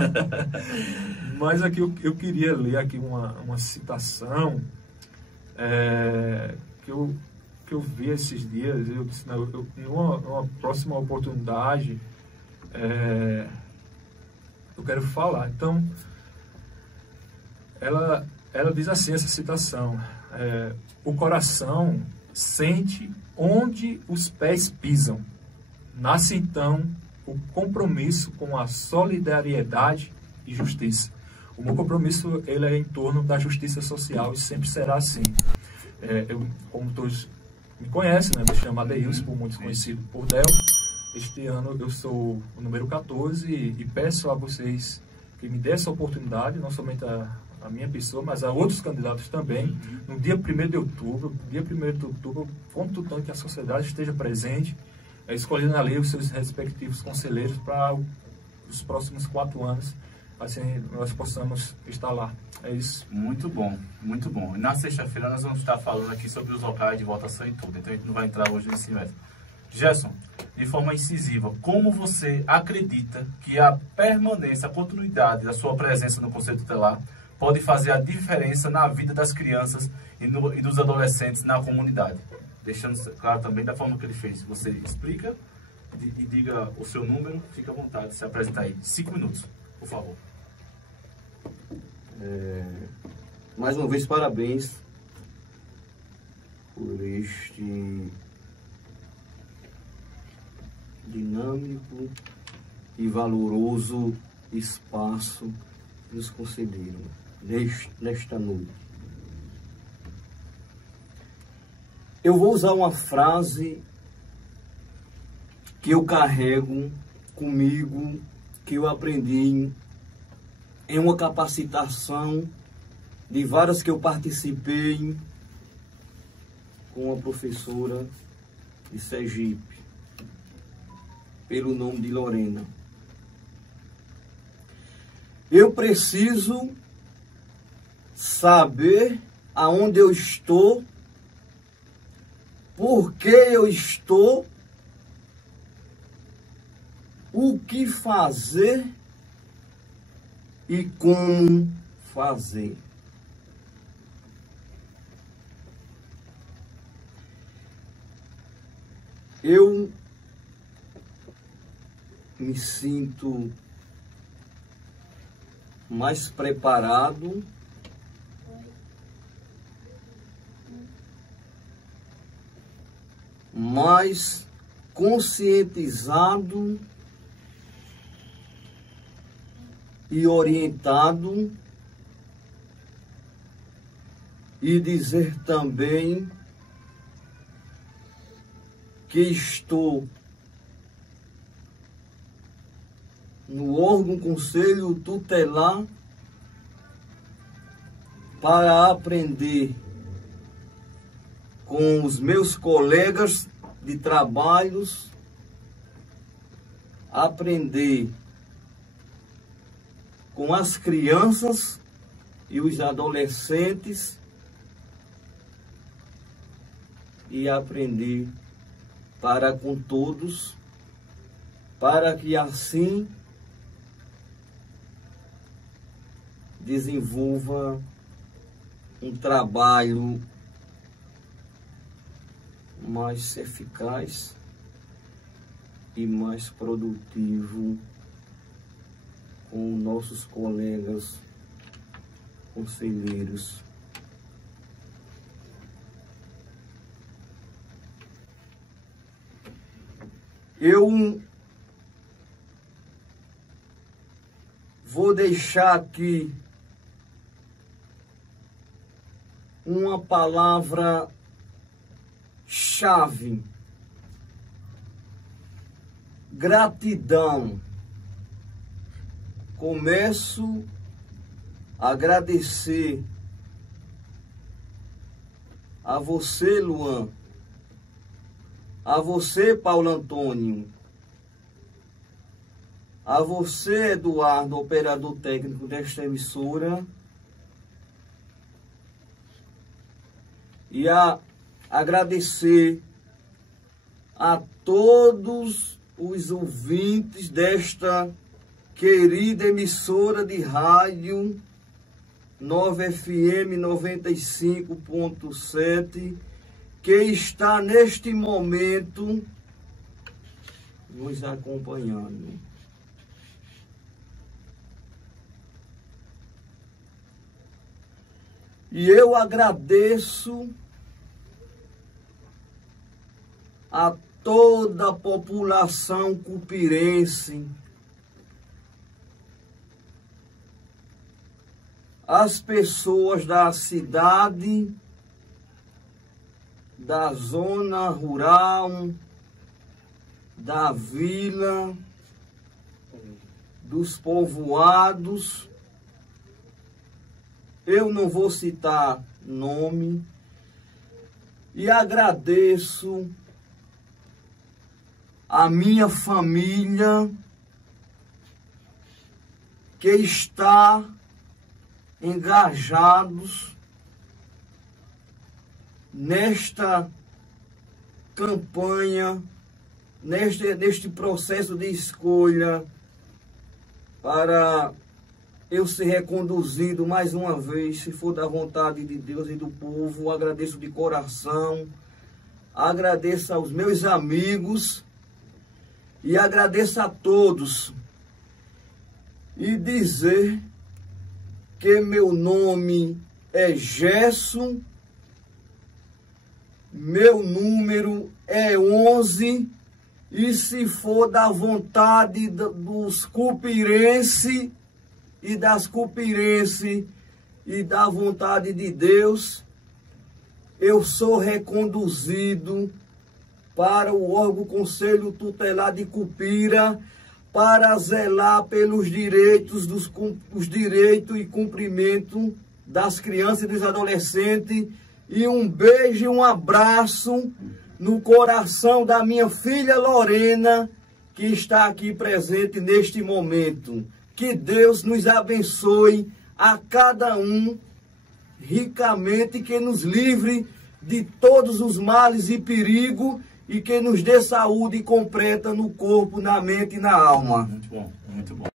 Mas aqui eu queria ler aqui uma citação que eu vi esses dias. Eu disse, numa próxima oportunidade, eu quero falar. Então, ela diz assim, essa citação: o coração sente onde os pés pisam. Nasce então o compromisso com a solidariedade e justiça. O meu compromisso ele é em torno da justiça social e sempre será assim. Eu, como todos me conhecem, né, me chamo Adeilson, por muitos conhecido por Del. Este ano eu sou o número 14 e peço a vocês que me dê essa oportunidade, não somente a minha pessoa, mas a outros candidatos também, no dia 1º de outubro. Dia 1º de outubro, conto tanto que a sociedade esteja presente, escolhendo ali os seus respectivos conselheiros para os próximos 4 anos, assim nós possamos estar lá. É isso. Muito bom, muito bom. E na sexta-feira nós vamos estar falando aqui sobre os locais de votação e tudo, então a gente não vai entrar hoje nesse método. Gerson, de forma incisiva, como você acredita que a permanência, a continuidade da sua presença no Conselho Tutelar pode fazer a diferença na vida das crianças e dos adolescentes na comunidade? Deixando claro também da forma que ele fez. Você explica e diga o seu número, fica à vontade de se apresentar aí. 5 minutos, por favor. Mais uma vez, parabéns por este dinâmico e valoroso espaço que nos concederam nesta noite. Eu vou usar uma frase que eu carrego comigo, que eu aprendi em uma capacitação de várias que eu participei com a professora de Sergipe, pelo nome de Lorena. Eu preciso saber aonde eu estou, por que eu estou, o que fazer e como fazer. Eu me sinto mais preparado mais conscientizado e orientado, e dizer também que estou no órgão Conselho Tutelar para aprender com os meus colegas de trabalhos, aprender com as crianças e os adolescentes e aprender para com todos, para que assim desenvolva um trabalho mais eficaz e mais produtivo com nossos colegas conselheiros. Eu vou deixar aqui uma palavra-chave: gratidão. Começo a agradecer a você, Luan, a você, Paulo Antônio, a você, Eduardo, operador técnico desta emissora, e a agradecer a todos os ouvintes desta querida emissora de rádio 9FM 95.7, que está neste momento nos acompanhando. E eu agradeço a toda a população cupirense, as pessoas da cidade, da zona rural, da vila, dos povoados. Eu não vou citar nome. E agradeço a minha família que está engajados nesta campanha, neste processo de escolha para eu ser reconduzido mais uma vez, se for da vontade de Deus e do povo. Agradeço de coração, agradeço aos meus amigos e agradeço a todos. E dizer que meu nome é Gerson, meu número é 11, e se for da vontade dos cupirenses e das cupirenses e da vontade de Deus, eu sou reconduzido para o órgão Conselho Tutelar de Cupira para zelar pelos direitos, os direitos e cumprimento das crianças e dos adolescentes. E um beijo e um abraço no coração da minha filha Lorena, que está aqui presente neste momento. Que Deus nos abençoe a cada um ricamente, que nos livre de todos os males e perigo e que nos dê saúde completa no corpo, na mente e na alma. Muito bom, muito bom.